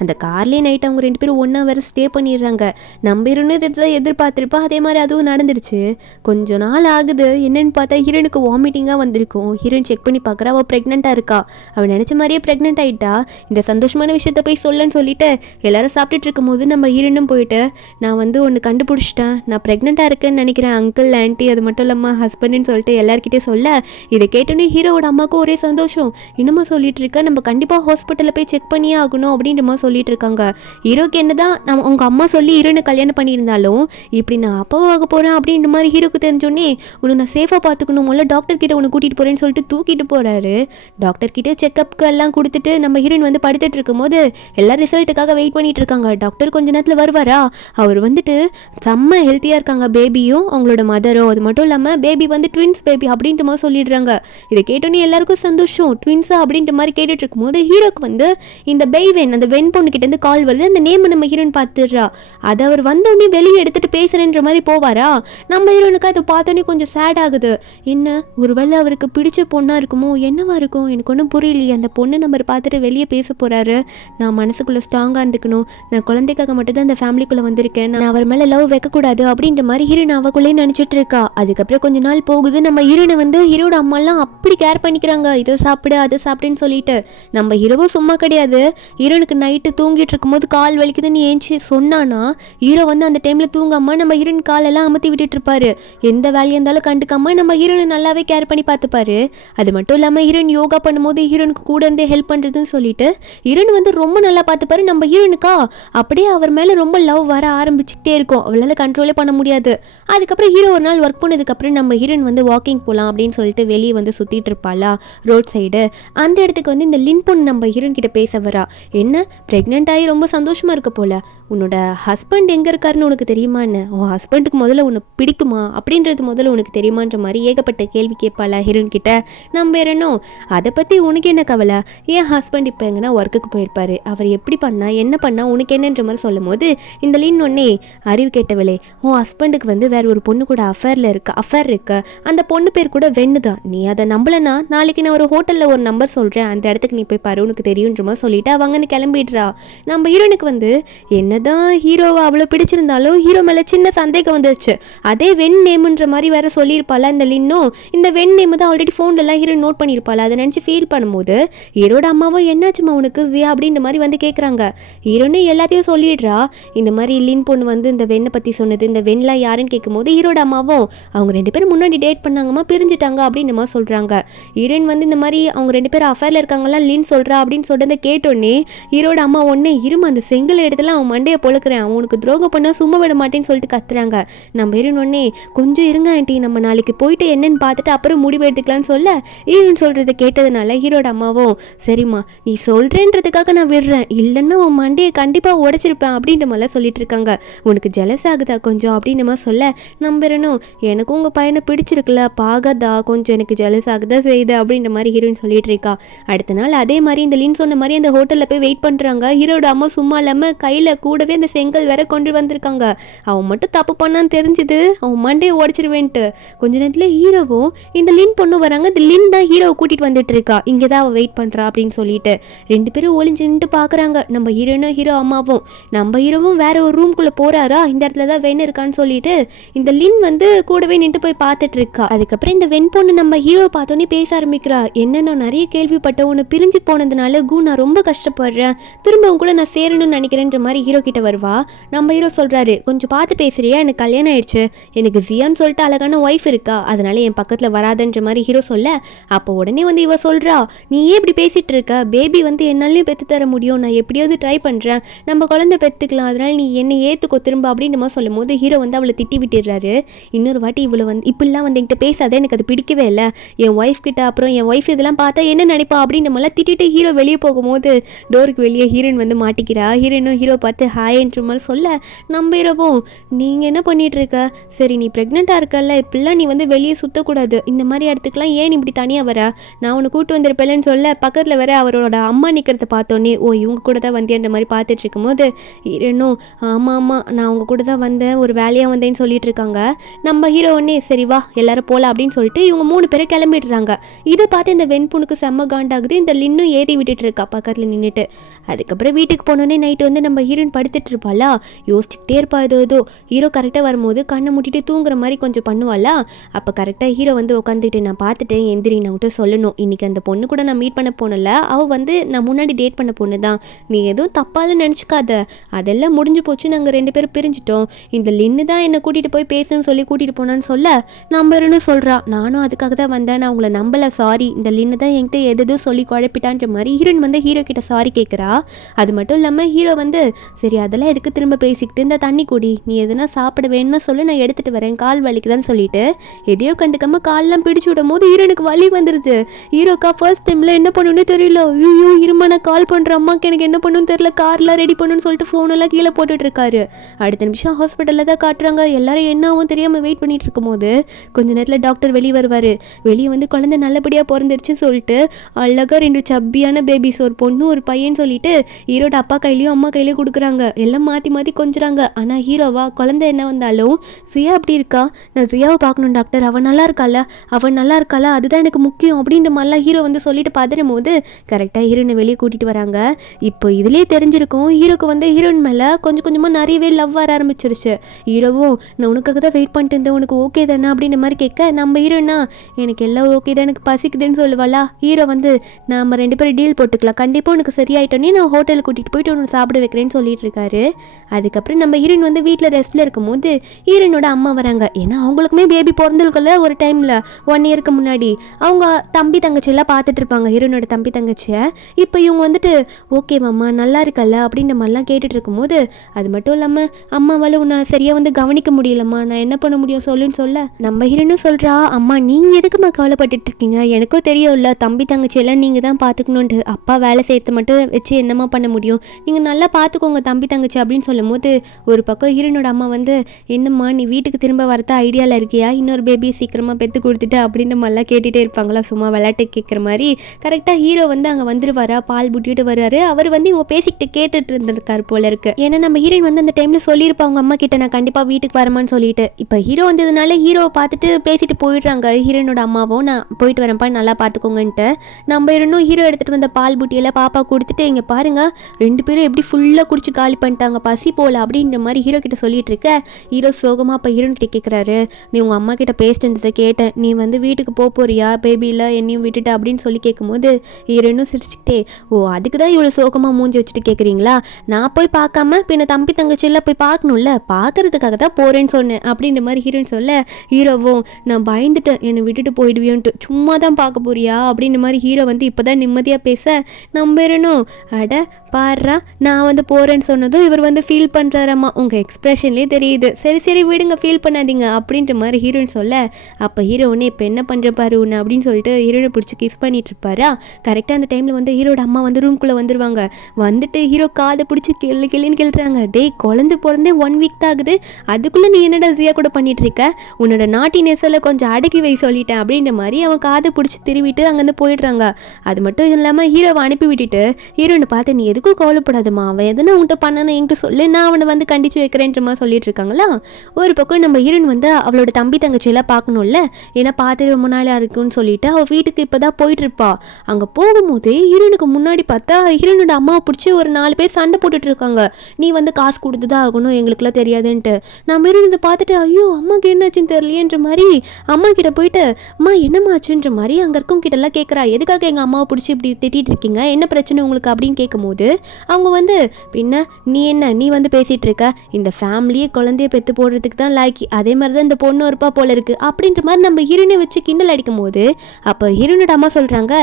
அந்த கார்லேயே நைட் அவங்க 2 பேரும் ஒன்றா வேறு ஸ்டே பண்ணிடுறாங்க. நம்ம ஹீரோனு இதை எதிர்பார்த்துருப்பா, அதே மாதிரி அதுவும் நடந்துருச்சு. கொஞ்சம் நாள் ஆகுது, என்னென்னு பார்த்தா ஹீரோனுக்கு வாமிட்டிங்காக வந்திருக்கும். ஹீரோயின் செக் பண்ணி பார்க்குறா, அவள் ப்ரெக்னெண்ட்டாக இருக்கா. அவள் நினச்ச மாதிரியே ப்ரெக்னென்ட் ஆகிட்டா. இந்த சந்தோஷமான விஷயத்த போய் சொல்லன்னு சொல்லிட்டு எல்லாரும் சாப்பிட்டுட்டு இருக்கும்போது நம்ம ஹீரோனும் போயிட்டு, நான் வந்து ஒன்று கண்டுபிடிச்சிட்டேன், நான் ப்ரெக்னெண்ட்டாக இருக்கேன்னு நினைக்கிறேன் அங்கிள் ஆன்ட்டி, அது மட்டும் இல்லாமல் ஹஸ்பண்டுன்னு சொல்லிட்டு எல்லாருக்கிட்டே சொல்ல, இதை கேட்டோன்னே ஹீரோவோட அம்மாவுக்கும் ஒரே சந்தோஷம். இன்னுமா சொல்லிட்டு இருக்க, நம்ம கண்டிப்பாக ஹாஸ்பிட்டலில் போய் செக் பண்ணியே ஆகணும் அப்படின்ற மாதிரி சொல்லிட்டு இருக்காங்க. ஹீரோக்கு என்னதான் நம்ம அவங்க அம்மா சொல்லி ஹீரோனை கல்யாணம் பண்ணியிருந்தாலும் இப்படி நான் அப்பாவாக போகிறேன் அப்படின்ற மாதிரி ஹீரோக்கு தெரிஞ்சோடனே உன்னை நான் சேஃபாக பார்த்துக்கணும், முதல்ல டாக்டர் கிட்ட உன்னை கூட்டிகிட்டு போகிறேன்னு சொல்லிட்டு தூக்கிட்டு போகிறாரு. டாக்டர் கிட்டே செக்கப்புக்கு எல்லாம் கொடுத்துட்டு நம்ம ஹீரோயின் வந்து படுத்துட்டு இருக்கும்போது எல்லா ரிசல்ட்டுக்காக வெயிட் பண்ணிட்டு இருக்காங்க. டாக்டர் கொஞ்ச நேரத்தில் வருவாரா. அவர் வந்துட்டு செம்ம ஹெல்த்தியாக இருக்காங்க, பேபியும் அவங்களோட மதரும். அது மட்டும் இல்லாமல் பேபி வந்து ட்வின்ஸ் பேபி அப்படின்ற மாதிரி சொல்லிடுறாங்க. இதை கேட்டோன்னே எல்லாருக்கும் சந்தோஷம், ட்வின்ஸா அப்படின்ற மாதிரி கேட்டுட்டு இருக்கும்போது ஹீரோக்கு வந்து இந்த பெய்வென் அந்த வெண் பொண்ணு கிட்ட இருந்து கால் வருது. அந்த நேம் நம்ம ஹீரோயின் பார்த்துடுறா. அதை அவர் வந்தோடனே வெளியே எடுத்துட்டு பேசுறேன்ற மாதிரி போவாரா. நம்ம ஹீரோனுக்கு அதை பார்த்தோன்னே கொஞ்சம் சேட் ஆகுது. என்ன ஒருவேளை அவருக்கு பிடிச்ச பொண்ணா இருக்குமோ, என்னவா இருக்கும், எனக்கு ஒன்றும் புரியலையே. அந்த பொண்ணு நம்பர் பார்த்துட்டு வெளியே பேச போறாரு. நான் மனசுக்குள்ள ஸ்ட்ராங்காக இருந்துக்கணும், நான் குழந்தைக்காக மட்டும்தான் அந்த ஃபேமிலிக்குள்ள வந்திருக்கேன், நான் அவர் மேலே லவ் வைக்கக்கூடாது அப்படின்ற மாதிரி ஹீரோயின் அவக்குள்ளே நினச்சிட்டு இருக்கா. அதுக்கப்புறம் கொஞ்ச நாள் போகுது. நம்ம ஹீரோனை வந்து ஹீரோட அம்மாலாம் அப்படி கேர் பண்ணிக்கிறாங்க, இதை சாப்பிடு அதை சாப்பிடுன்னு சொல்லிட்டு. நம்ம ஹீரோவும் சும்மா கிடையாது. ஹீரோனுக்கு நைட்டு தூங்கிட்டு இருக்கும்போது கால் வலிக்குதுன்னு ஏஞ்சி சொன்னானா ஹீரோ வந்து அந்த டைமில் தூங்காமல் நம்ம ஹீரோயின் காலெல்லாம் அமர்த்தி விட்டுட்டு இருப்பாரு. எந்த வேலையாக இருந்தாலும் கண்டுக்காம நம்ம ஹீரோனை நல்லாவே கேர் பண்ணி பார்த்துப்பாரு. அது மட்டும் இல்லாமல் ஹீரோயின் யோகா பண்ணும்போது ஹீரோனுக்கு கூட இருந்தே ஹெல்ப் பண்ணுறதுன்னு சொல்லிட்டு ஹீரோயின் வந்து ரொம்ப நல்லா பார்த்துப்பாரு. நம்ம ஹீரோனுக்கா அப்படியே அவர் மேலே ரொம்ப லவ் வர ஆரம்பிச்சுக்கிட்டே இருக்கும். அவளால் கண்ட்ரோலே பண்ண முடியாது. அதுக்கப்புறம் ஹீரோ ஒரு நாள் ஒர்க் பண்ணதுக்கப்புறம் நம்ம ஹீரோயின் வந்து வாக்கிங் போகலாம் அப்படின்னு சொல்லிட்டு வெளியே வந்து சுற்றிட்டு இருப்பாளா ரோட் சைடு. அந்த இடத்துக்கு வந்து இந்த லின் பொண்ணு நம்ம ஹீரோயின் கிட்ட பேச வரா. என்ன ப்ரெக்னென்ட் ஆகி ரொம்ப சந்தோஷமாக இருக்க போல, உன்னோட ஹஸ்பண்ட் எங்கே இருக்காருன்னு உனக்கு தெரியுமான்னு, உன் ஹஸ்பண்டுக்கு முதல்ல உன்னை பிடிக்குமா அப்படின்றது முதல்ல உனக்கு தெரியுமான்ற மாதிரி ஏகப்பட்ட கேள்வி கேட்பாளா ஹீரோயின் கிட்ட. நம்ம வேறனும் அதை பற்றி உனக்கு என்ன கவலை, என் ஹஸ்பண்ட் இப்போ எங்கன்னா ஒர்க்குக்கு போயிருப்பாரு, அவர் எப்படி பண்ணா என்ன பண்ணா உனக்கு என்னன்ற மாதிரி சொல்லும் போது இந்த லின் ஒன்னே, அறிவு கேட்டவளே, உன் ஹஸ்பண்டுக்கு வந்து வேற ஒரு பொண்ணு கூட அஃபேர் இருக்கு, அந்த பொண்ணு பேர் கூட வெண்ணு தான், நீ அதை நம்பலன்னா நாளைக்கு நாளைக்கு நான் ஒரு ஹோட்டலில் ஒரு நம்பர் சொல்கிறேன், அந்த இடத்துக்கு நீ போய் பாரு, உனக்கு தெரியுன்ற மாதிரி சொல்லிட்டு அவங்க வந்து கிளம்பிடுறா. நம்ம ஹீரோனுக்கு வந்து என்னதான் ஹீரோவை அவ்வளோ பிடிச்சிருந்தாலும் ஹீரோ மேலே சின்ன சந்தேகம் வந்துருச்சு. அதே வெண் நேமுன்ற மாதிரி வேற சொல்லியிருப்பாளா இந்த லின்னும், இந்த வெண் நேமு தான் ஆல்ரெடி ஃபோன்லலாம் ஹீரோ நோட் பண்ணியிருப்பாள். அதை நினச்சி ஃபீல் பண்ணும்போது ஹீரோட அம்மாவோ என்னாச்சுமா உனக்கு ஜியா அப்படின்ற மாதிரி வந்து கேட்குறாங்க. ஹீரோன்னு எல்லாத்தையும் சொல்லிடுறா. இந்த மாதிரி லின் பொண்ணு வந்து இந்த வெண்ணை பற்றி சொன்னது, இந்த வெண்லாம் யாருன்னு கேட்கும்போது ஹீரோட அம்மாவும் அவங்க 2 பேரும் முன்னாடி டேட் பண்ணாங்கம்மா, பிரிஞ்சுட்டாங்க அப்படின்னு மாதிரி சொல்கிறாங்க. ஹீரோயின் வந்து இந்த மாதிரி அவங்க 2 பேரும் அஃபேரில் இருக்காங்கலாம் லின் சொல்கிறா அப்படின்னு சொல்கிறத கேட்டோன்னே ஹீரோட அம்மா ஒன்று இருமா அந்த செங்கல் இடத்துல அவன் மண்டையை பொழுக்கிறேன், அவனுக்கு துரோகம் பண்ணால் சும்மா விட மாட்டேன்னு சொல்லிட்டு கத்துறாங்க. நம்ம ஹீரோயின் ஒன்னே கொஞ்சம் இருங்க ஆண்டி, நம்ம நாளைக்கு போயிட்டு என்னன்னு பார்த்துட்டு அப்புறம் முடிவு எடுத்துக்கலான்னு சொல்ல ஹீரோயின் சொல்கிறத கேட்டதுனால ஹீரோட அம்மாவும் சரிம்மா நீ சொல்கிறேன்றதுக்காக நான் விடுறேன், இல்லைன்னா உன் மண்டையை கண்டிப்பாக உடைச்சிருப்பேன் அப்படின்ற மாதிரிலாம் சொல்லிட்டு இருக்காங்க. உனக்கு ஜெலஸ் ஆகுதா கொஞ்சம் அப்படின்னு மாதிரி சொல்ல நம்புறனும் எனக்கும் உங்கள் பையனை பிடிச்சிருக்குல்ல பாகதா, கொஞ்சம் எனக்கு ஜெலஸ் ஆகுதா செய்யுது அப்படின்ற மாதிரி ஹீரோயின் சொல்லிட்டு இருக்கா. அடுத்த நாள் அதே மாதிரி இந்த லின் சொன்ன மாதிரி அந்த ஹோட்டலில் போய் வெயிட் பண்ணுறாங்க. ஹீரோட அம்மா சும்மா இல்லாமல் கையில் கூடவே அந்த செங்கல் வேற கொண்டு வந்திருக்காங்க. அவன் மட்டும் தப்பு பண்ணான்னு தெரிஞ்சுது, அவன் மண்டையை உடச்சிருவேன்ட்டு. கொஞ்ச நேரத்தில் ஹீரோவும் இந்த லின் பொண்ணு வராங்க. இந்த லின் தான் ஹீரோவை கூட்டிகிட்டு வந்துட்டு இருக்கா, இங்கே தான் அவள் வெயிட் பண்ணுறா அப்படின்னு சொல்லிட்டு 2 பேரும் ஒளிஞ்சு நின்று பார்க்குறாங்க. நம்ம ஹீரோனும் ஹீரோ அம்மாவும். நம்ம ஹீரோவும் வேற ஒரு ரூம்குள்ளே போகிறாரா, இந்த இடத்துல தான் வெண் இருக்கான்னு சொல்லிட்டு இந்த லின் வந்து கூடவே நின்று போய் பார்த்துட்டு இருக்கா. அதுக்கப்புறம் இந்த வெண் பொண்ணு நம்ம ஹீரோவை பார்த்தோன்னே பேச ஆரம்பிக்கிறா. என்ன நான் நிறைய கேள்விப்பட்ட உன்னை பிரிஞ்சு போனதுனால நான் ரொம்ப கஷ்டப்படுறேன், திரும்பவும் கூட நான் சேரணும்னு நினைக்கிறேன்ற மாதிரி ஹீரோ கிட்ட வருவா. நம்ம ஹீரோ சொல்கிறாரு கொஞ்சம் பார்த்து பேசுறியா, எனக்கு கல்யாணம் ஆயிடுச்சு, எனக்கு ஜியான்னு சொல்லிட்டு அழகான ஒய்ஃப் இருக்கா, அதனால என் பக்கத்தில் வராதுன்ற மாதிரி ஹீரோ சொல்ல அப்போ உடனே வந்து இவ சொல்கிறா நீ ஏன் இப்படி பேசிகிட்டு இருக்க, பேபி வந்து என்னாலையும் பெற்று தர முடியும், நான் எப்படியாவது ட்ரை பண்ணுறேன், நம்ம குழந்தை பெற்றுக்கலாம், அதனால் நீ என்னை ஏற்றுக்கோ திரும்ப அப்படின்ற மாதிரி சொல்லும் போது ஹீரோ வந்து அவளை திட்டி விட்டுடுறாரு. இன்னொரு வாட்டி இவ்வளோ வந்து இப்படிலாம் வந்து என்கிட்ட பேசாத, எனக்கு அது பிடிக்கவே இல்லை, என் ஒய்ஃப் கிட்ட அப்புறம் என் ஒய்ஃப் இதெல்லாம் பார்த்தா என்ன நினைப்பா அப்படின்ற மாதிரிலாம் திட்டிட்டு ஹீரோ வெளியே போகும்போது டோருக்கு வெளியே ஹீரோயின் வந்து மாட்டிக்கிறா. ஹீரோயினும் ஹீரோ பார்த்து ஹாய்ன்ற மாதிரி சொல்ல நம்ம ஹீரோவும் நீங்கள் என்ன பண்ணிட்டு இருக்க, சரி நீ ப்ரெக்னெண்ட்டாக இருக்கல, இப்படிலாம் நீ வந்து வெளியே சுற்றக்கூடாது, இந்த மாதிரி இடத்துக்குலாம் ஏன் இப்படி தனியாக வர, நான் உன்னை கூட்டு வந்திருப்பேன்னு சொல்ல பக்கத்தில் வர அவரோட அம்மா நிற்கிறத பார்த்தோன்னே ஓ இவங்க கூட தான் வந்தேன்ற மாதிரி பார்த்துட்டு இருக்கும்போது ஹீரோனும் ஆமாம் ஆமாம் நான் அவங்க கூட தான் வந்தேன், ஒரு வேலையாக வந்தேன்னு சொல்லிட்டு இருக்காங்க. நம்ம ஹீரோ ஒன்னே சரி வா எல்லாரும் போகலாம் அப்படின்னு சொல்லிட்டு இவங்க 3 பேரும் கிளம்பிடுறாங்க. இதை பார்த்து இந்த வெண்புணுக்கு செம்ம காண்டாகுது. இந்த லின்னும் ஏறி விட்டுட்டு இருக்கா பக்கத்தில் நின்றுட்டு. அதுக்கப்புறம் வீட்டுக்கு போனோடனே நைட்டு வந்து நம்ம ஹீரோயின் படுத்துட்டு இருப்பாளா, யோசிச்சுக்கிட்டே இருப்பா ஏதோ ஹீரோ கரெக்டாக வரும்போது கண்ணை மூட்டிட்டு தூங்குற மாதிரி கொஞ்சம் பண்ணுவாளா. அப்போ கரெக்டாக ஹீரோ வந்து உட்காந்துட்டு நான் பார்த்துட்டேன் எந்திரி, நான் விட்டு சொல்லணும், இன்றைக்கி அந்த பொண்ணு கூட நான் மீட் பண்ண போனல, அவள் வந்து நான் முன்னாடி டேட் பண்ண பொண்ணு தான், நீ எதுவும் தப்பால நினச்சிக்காத, அதெல்லாம் முடிஞ்சு போச்சு, நாங்கள் 2 பேரும் பிரிஞ்சிட்டோம், இந்த லின்னு தான் என்னை கூட்டிகிட்டு போய் பேசணும்னு சொல்லி கூட்டிகிட்டு போனான்னு சொல்ல நம்பருன்னு சொல்கிறா. நானும் அதுக்காக தான் வந்தேன், நான் உங்களை நம்பலை, சாரி, இந்த லின்னு தான் என்கிட்ட எதோ சொல்லி குழப்பிட்டான்ற மாதிரி ஹீரோயின் வந்து ஹீரோ கிட்ட சாரி கேட்குறா. அது மட்டும் இல்லாமல் ஹீரோ வந்து சரி அதெல்லாம் எதுக்கு திரும்ப பேசிக்கிட்டு இந்த தண்ணி குடி, நீ எதுனா சாப்பிட வேணும்னு சொல்லி நான் எடுத்துகிட்டு வரேன், கால் வலிக்குதான்னு சொல்லிட்டு எதையோ கண்டுக்காமல் கால்லாம் பிடிச்சி விடும் போது ஹீரோனுக்கு வலி வந்துடுது. ஹீரோக்கா ஃபர்ஸ்ட் டைமில் என்ன பண்ணணும்னு தெரியல, ஐயோ இருமா நான் கால் பண்ணுற அம்மாக்கு எனக்கு என்ன பண்ணணும்னு தெரியல, கார்லாம் ரெடி பண்ணணும்னு சொல்லிட்டு ஃபோனெல்லாம் கீழே போட்டுட்டு இருக்காரு. அடுத்த நிமிஷம் ஹாஸ்பிட்டலில் தான் காட்டுறாங்க. எல்லாரும் என்னாவும் தெரியாமல் வெயிட் பண்ணிட்டு இருக்கும்போது கொஞ்ச நேரத்தில் டாக்டர் வெளியே வருவார். வெளியே வந்து குழந்தை நல்லபடியாக பிறந்துருச்சுன்னு சொல்லிட்டு அழகாக 2 சப்பியான பேபிஸ், ஒரு பொண்ணு ஒரு பையன் சொல்லிட்டு ஹீரோட அப்பா கையிலையும் அம்மா கையிலையும் கொடுக்குறாங்க. எல்லாம் மாற்றி மாற்றி கொஞ்சுறாங்க. ஆனால் ஹீரோவா குழந்தை என்ன வந்தாலும் ஜியா அப்படி இருக்கா, நான் ஜியாவை பார்க்கணும் டாக்டர், அவன் நல்லா இருக்காளா அதுதான் எனக்கு முக்கியம் அப்படின்ற மாதிரிலாம் ஹீரோ வந்து சொல்லிட்டு பதறும் போது கரெக்டாக ஹீரோனை வெளியே கூட்டிகிட்டு வராங்க. இப்போ இதுலேயே தெரிஞ்சிருக்கும் ஹீரோக்கு வந்து ஹீரோயின் மேலே கொஞ்சம் கொஞ்சமாக நிறையவே லவ் வர ஆரம்பிச்சிருச்சு. ஹீரோவும் நான் உனக்காக தான் வெயிட் பண்ணிட்டு இருந்தேன், உனக்கு ஓகே தானே அப்படின்ற மாதிரி கேட்க நம்ம ஹீரோனா எனக்கு எல்லாம் ஓகே தான், எனக்கு பசிக்குதுன்னு சொல்லுவாளா. ஹீரோ வந்து நம்ம 2 பேரும் டீல் போட்டுக்கலாம், கண்டிப்பாக உனக்கு சரியாயிட்டோன்னே நான் ஹோட்டலுக்கு கூட்டிகிட்டு போயிட்டு உனக்கு சாப்பிட வைக்கிறேன்னு சொல்லிட்டு இருக்காரு. அதுக்கப்புறம் நம்ம ஹீரோயின் வந்து வீட்டில் ரெஸ்ட்டில் இருக்கும்போது ஹீரோனோட அம்மா வராங்க. ஏன்னா அவங்களுக்குமே பேபி பிறந்திருக்குல்ல ஒரு டைமில் 1 இயருக்கு முன்னாடி, அவங்க தம்பி தங்கச்சியெல்லாம் பார்த்துட்டு இருப்பாங்க ஹீரோனோட தம்பி தங்கச்சியை. இப்போ இவங்க வந்துட்டு ஓகேவாம்மா நல்லா இருக்கல்ல அப்படின்ற மாதிரிலாம் கேட்டுட்டு இருக்கும்போது அது மட்டும் இல்லாமல் அம்மாவால் உன்னை சரியாக வந்து கவனிக்க முடியலம்மா, நான் என்ன பண்ண முடியும் சொல்லுன்னு சொல்ல நம்ம ஹீரோனும் சொல்கிறா அம்மா நீங்கள் எதுக்குமா கவலைப்பட்டுட்டு இருக்கீங்க, எனக்கும் தெரியும்ல தம்பி தங்கச்சியெல்லாம் நீங்கள் தான் பார்த்துக்கணுன்ட்டு, அப்பா வேலை செய்கிறது மட்டும் வச்சு என்னம்மா பண்ண முடியும், நீங்கள் நல்லா பார்த்துக்கோங்க தம்பி தங்கச்சி அப்படின்னு சொல்லும் போது ஒரு பக்கம் ஹீரோனோட அம்மா வந்து என்னம்மா நீ வீட்டுக்கு திரும்ப வரத ஐடியாவில் இருக்கியா, இன்னொரு பேபியை சீக்கிரமாக பெற்று கொடுத்துட்டு அப்படின்ற மாதிரிலாம் கேட்டுகிட்டே இருப்பாங்களா சும்மா விளையாட்டு கேட்குற மாதிரி. கரெக்டாக ஹீரோ வந்து அங்கே வந்துருவாரா, பால் புட்டிட்டு வருவார். அவர் வந்து இவங்க பேசிக்கிட்டு கேட்டுட்டு இருந்திருக்காரு போல இருக்கு. ஏன்னா நம்ம ஹீரோயின் வந்து அந்த டைமில் சொல்லியிருப்பாங்க அம்மா கிட்ட நான் கண்டிப்பாக வீட்டுக்கு வரமான்னு சொல்லிட்டு. இப்போ ஹீரோ வந்ததுனால ஹீரோவை பார்த்துட்டு பேசிட்டு போயிடுறாங்க ஹீரோனோட அம்மாவும், நான் போயிட்டு வரேன் வரேன்ப்பா நல்லா பார்த்துக்கோங்கன்ட்டு நம்ம இன்னும் ஹீரோ எடுத்துகிட்டு வந்த பால் புட்டியெல்லாம் பாப்பா கொடுத்துட்டு இங்கே பாருங்க 2 பேரும் எப்படி ஃபுல்லாக குடிச்சு காலி பண்ணிட்டாங்க பசி போல அப்படின்ற மாதிரி ஹீரோ கிட்ட சொல்லிட்டு இருக்க. ஹீரோ சோகமாக இப்போ ஹீரோன் கிட்ட கேட்குறாரு, நீ உங்கள் அம்மா கிட்ட பேசிட்டு இருந்ததை கேட்டேன், நீ வந்து வீட்டுக்கு போறியா பேபியில் என்னையும் விட்டுட்டு அப்படின்னு சொல்லி கேட்கும்போது ஹீரோனும் சிரிச்சுக்கிட்டே, ஓ அதுக்கு தான் இவ்வளோ சோகமாக மூஞ்சி வச்சுட்டு கேட்குறீங்களா, நான் போய் பார்க்காம பின்ன தம்பி தங்கச்சியெல்லாம் போய் பார்க்கணும்ல, பார்க்கறதுக்காக தான் போகிறேன்னு சொன்னேன் அப்படின்ற மாதிரி ஹீரோயின் சொல்ல, ஹீரோவும் நான் பயந்துட்டேன் என்னை விட்டுட்டு போயிடுவியோன்ட்டு, சும்மா தான் பார்க்க போறியா அப்படின்ற மாதிரி ஹீரோ வந்து இப்போ தான் நிம்மதியாக பேச நம்பிடணும். அட பாடுறா நான் வந்து போகிறேன்னு சொன்னதும் இவர் வந்து ஃபீல் பண்ணுறாரம்மா, உங்கள் எக்ஸ்ப்ரெஷன்லேயே தெரியுது, சரி சரி விடுங்க ஃபீல் பண்ணாதீங்க அப்படின்ற மாதிரி ஹீரோயின் சொல்ல, அப்போ ஹீரோ உடனே இப்போ என்ன பண்ணுற பாரு உன்னை அப்படின்னு சொல்லிட்டு ஹீரோனை பிடிச்சி கிஸ் பண்ணிட்டு இருப்பாரா. கரெக்டாக அந்த டைமில் வந்து ஹீரோட அம்மா வந்து ரூம்குள்ளே வந்துடுவாங்க. வந்துட்டு ஹீரோ காதை பிடிச்சி கிள்ளுன்னு கிள்ளுறாங்க. டேய் குழந்தை பிறந்தே 1 வீக் தான் ஆகுது, அதுக்குள்ளே நீ என்னடா ஜியா கூட பண்ணிட்டு இருக்க, உன்னோட நாட்டி நெசலை கொஞ்சம் அடக்கி வை சொல்லிட்டேன் அப்படின்ற மாதிரி அவன் காதை பிடிச்சி திருவிட்டு அங்கேருந்து போயிடுறாங்க. அது மட்டும் இல்லாமல் ஹீரோவை அனுப்பி விட்டுட்டு ஹீரோனை பார்த்து நீ எதுக்கும் கவலைப்படாதம்மா, அவன் எதுனா உன்ட்ட பண்ணானே என்கிட்ட சொல்லு, நான் அவனை வந்து கண்டிச்சு வைக்கிறேன்ற மாதிரி சொல்லிட்டு இருக்காங்களா. ஒரு பக்கம் நம்ம ஹீரோன் வந்து அவளோட தம்பி தங்கச்சியெல்லாம் பார்க்கணும்ல, ஏன்னா பார்த்து ரொம்ப நாளாக இருக்குன்னு சொல்லிட்டு அவள் வீட்டுக்கு இப்போ தான் போயிட்டு இருப்பா. அங்கே போகும்போது ஹீரோனுக்கு முன்னாடி பார்த்தா ஹீரோனோட அம்மாவை பிடிச்சி ஒரு 4 பேர் சண்டை போட்டுட்டு இருக்காங்க. நீ வந்து காசு கொடுத்து தான் ஆகணும் எங்களுக்குலாம் தெரியாதுன்ட்டு. நம்ம ஹீரோன் இதை பார்த்துட்டு ஐயோ அம்மாவுக்கு என்னாச்சுன்னு தெரியலையேன்ற மாதிரி அம்மா கிட்ட போயிட்டு அம்மா என்னம்மா ஆச்சுன்ற மாதிரி அங்கே இருக்கவங்க கிட்டலாம் கேட்குறா, எதுக்காக எங்கள் அம்மாவை பிடிச்சி இப்படி திட்டிகிட்டு இருக்கீங்க, என்ன பிரச்சனை உங்களுக்கு அப்படின்னு கேட்கும்போது அவங்க வந்து பின்ன நீ வந்து பேசிகிட்டு இருக்க, இந்த ஃபேமிலியே குழந்தைய பெற்று போடுறதுக்கு தான் லாக்கி, அதே மாதிரி தான் இந்த பொண்ணு இருப்பா போல இருக்குது அப்படின்ற மாதிரி நம்ம ஹீரோனை வச்சு கிண்டல் அடிக்கும் போது அப்போ ஹீரோனோட அம்மா சொல்கிறாங்க,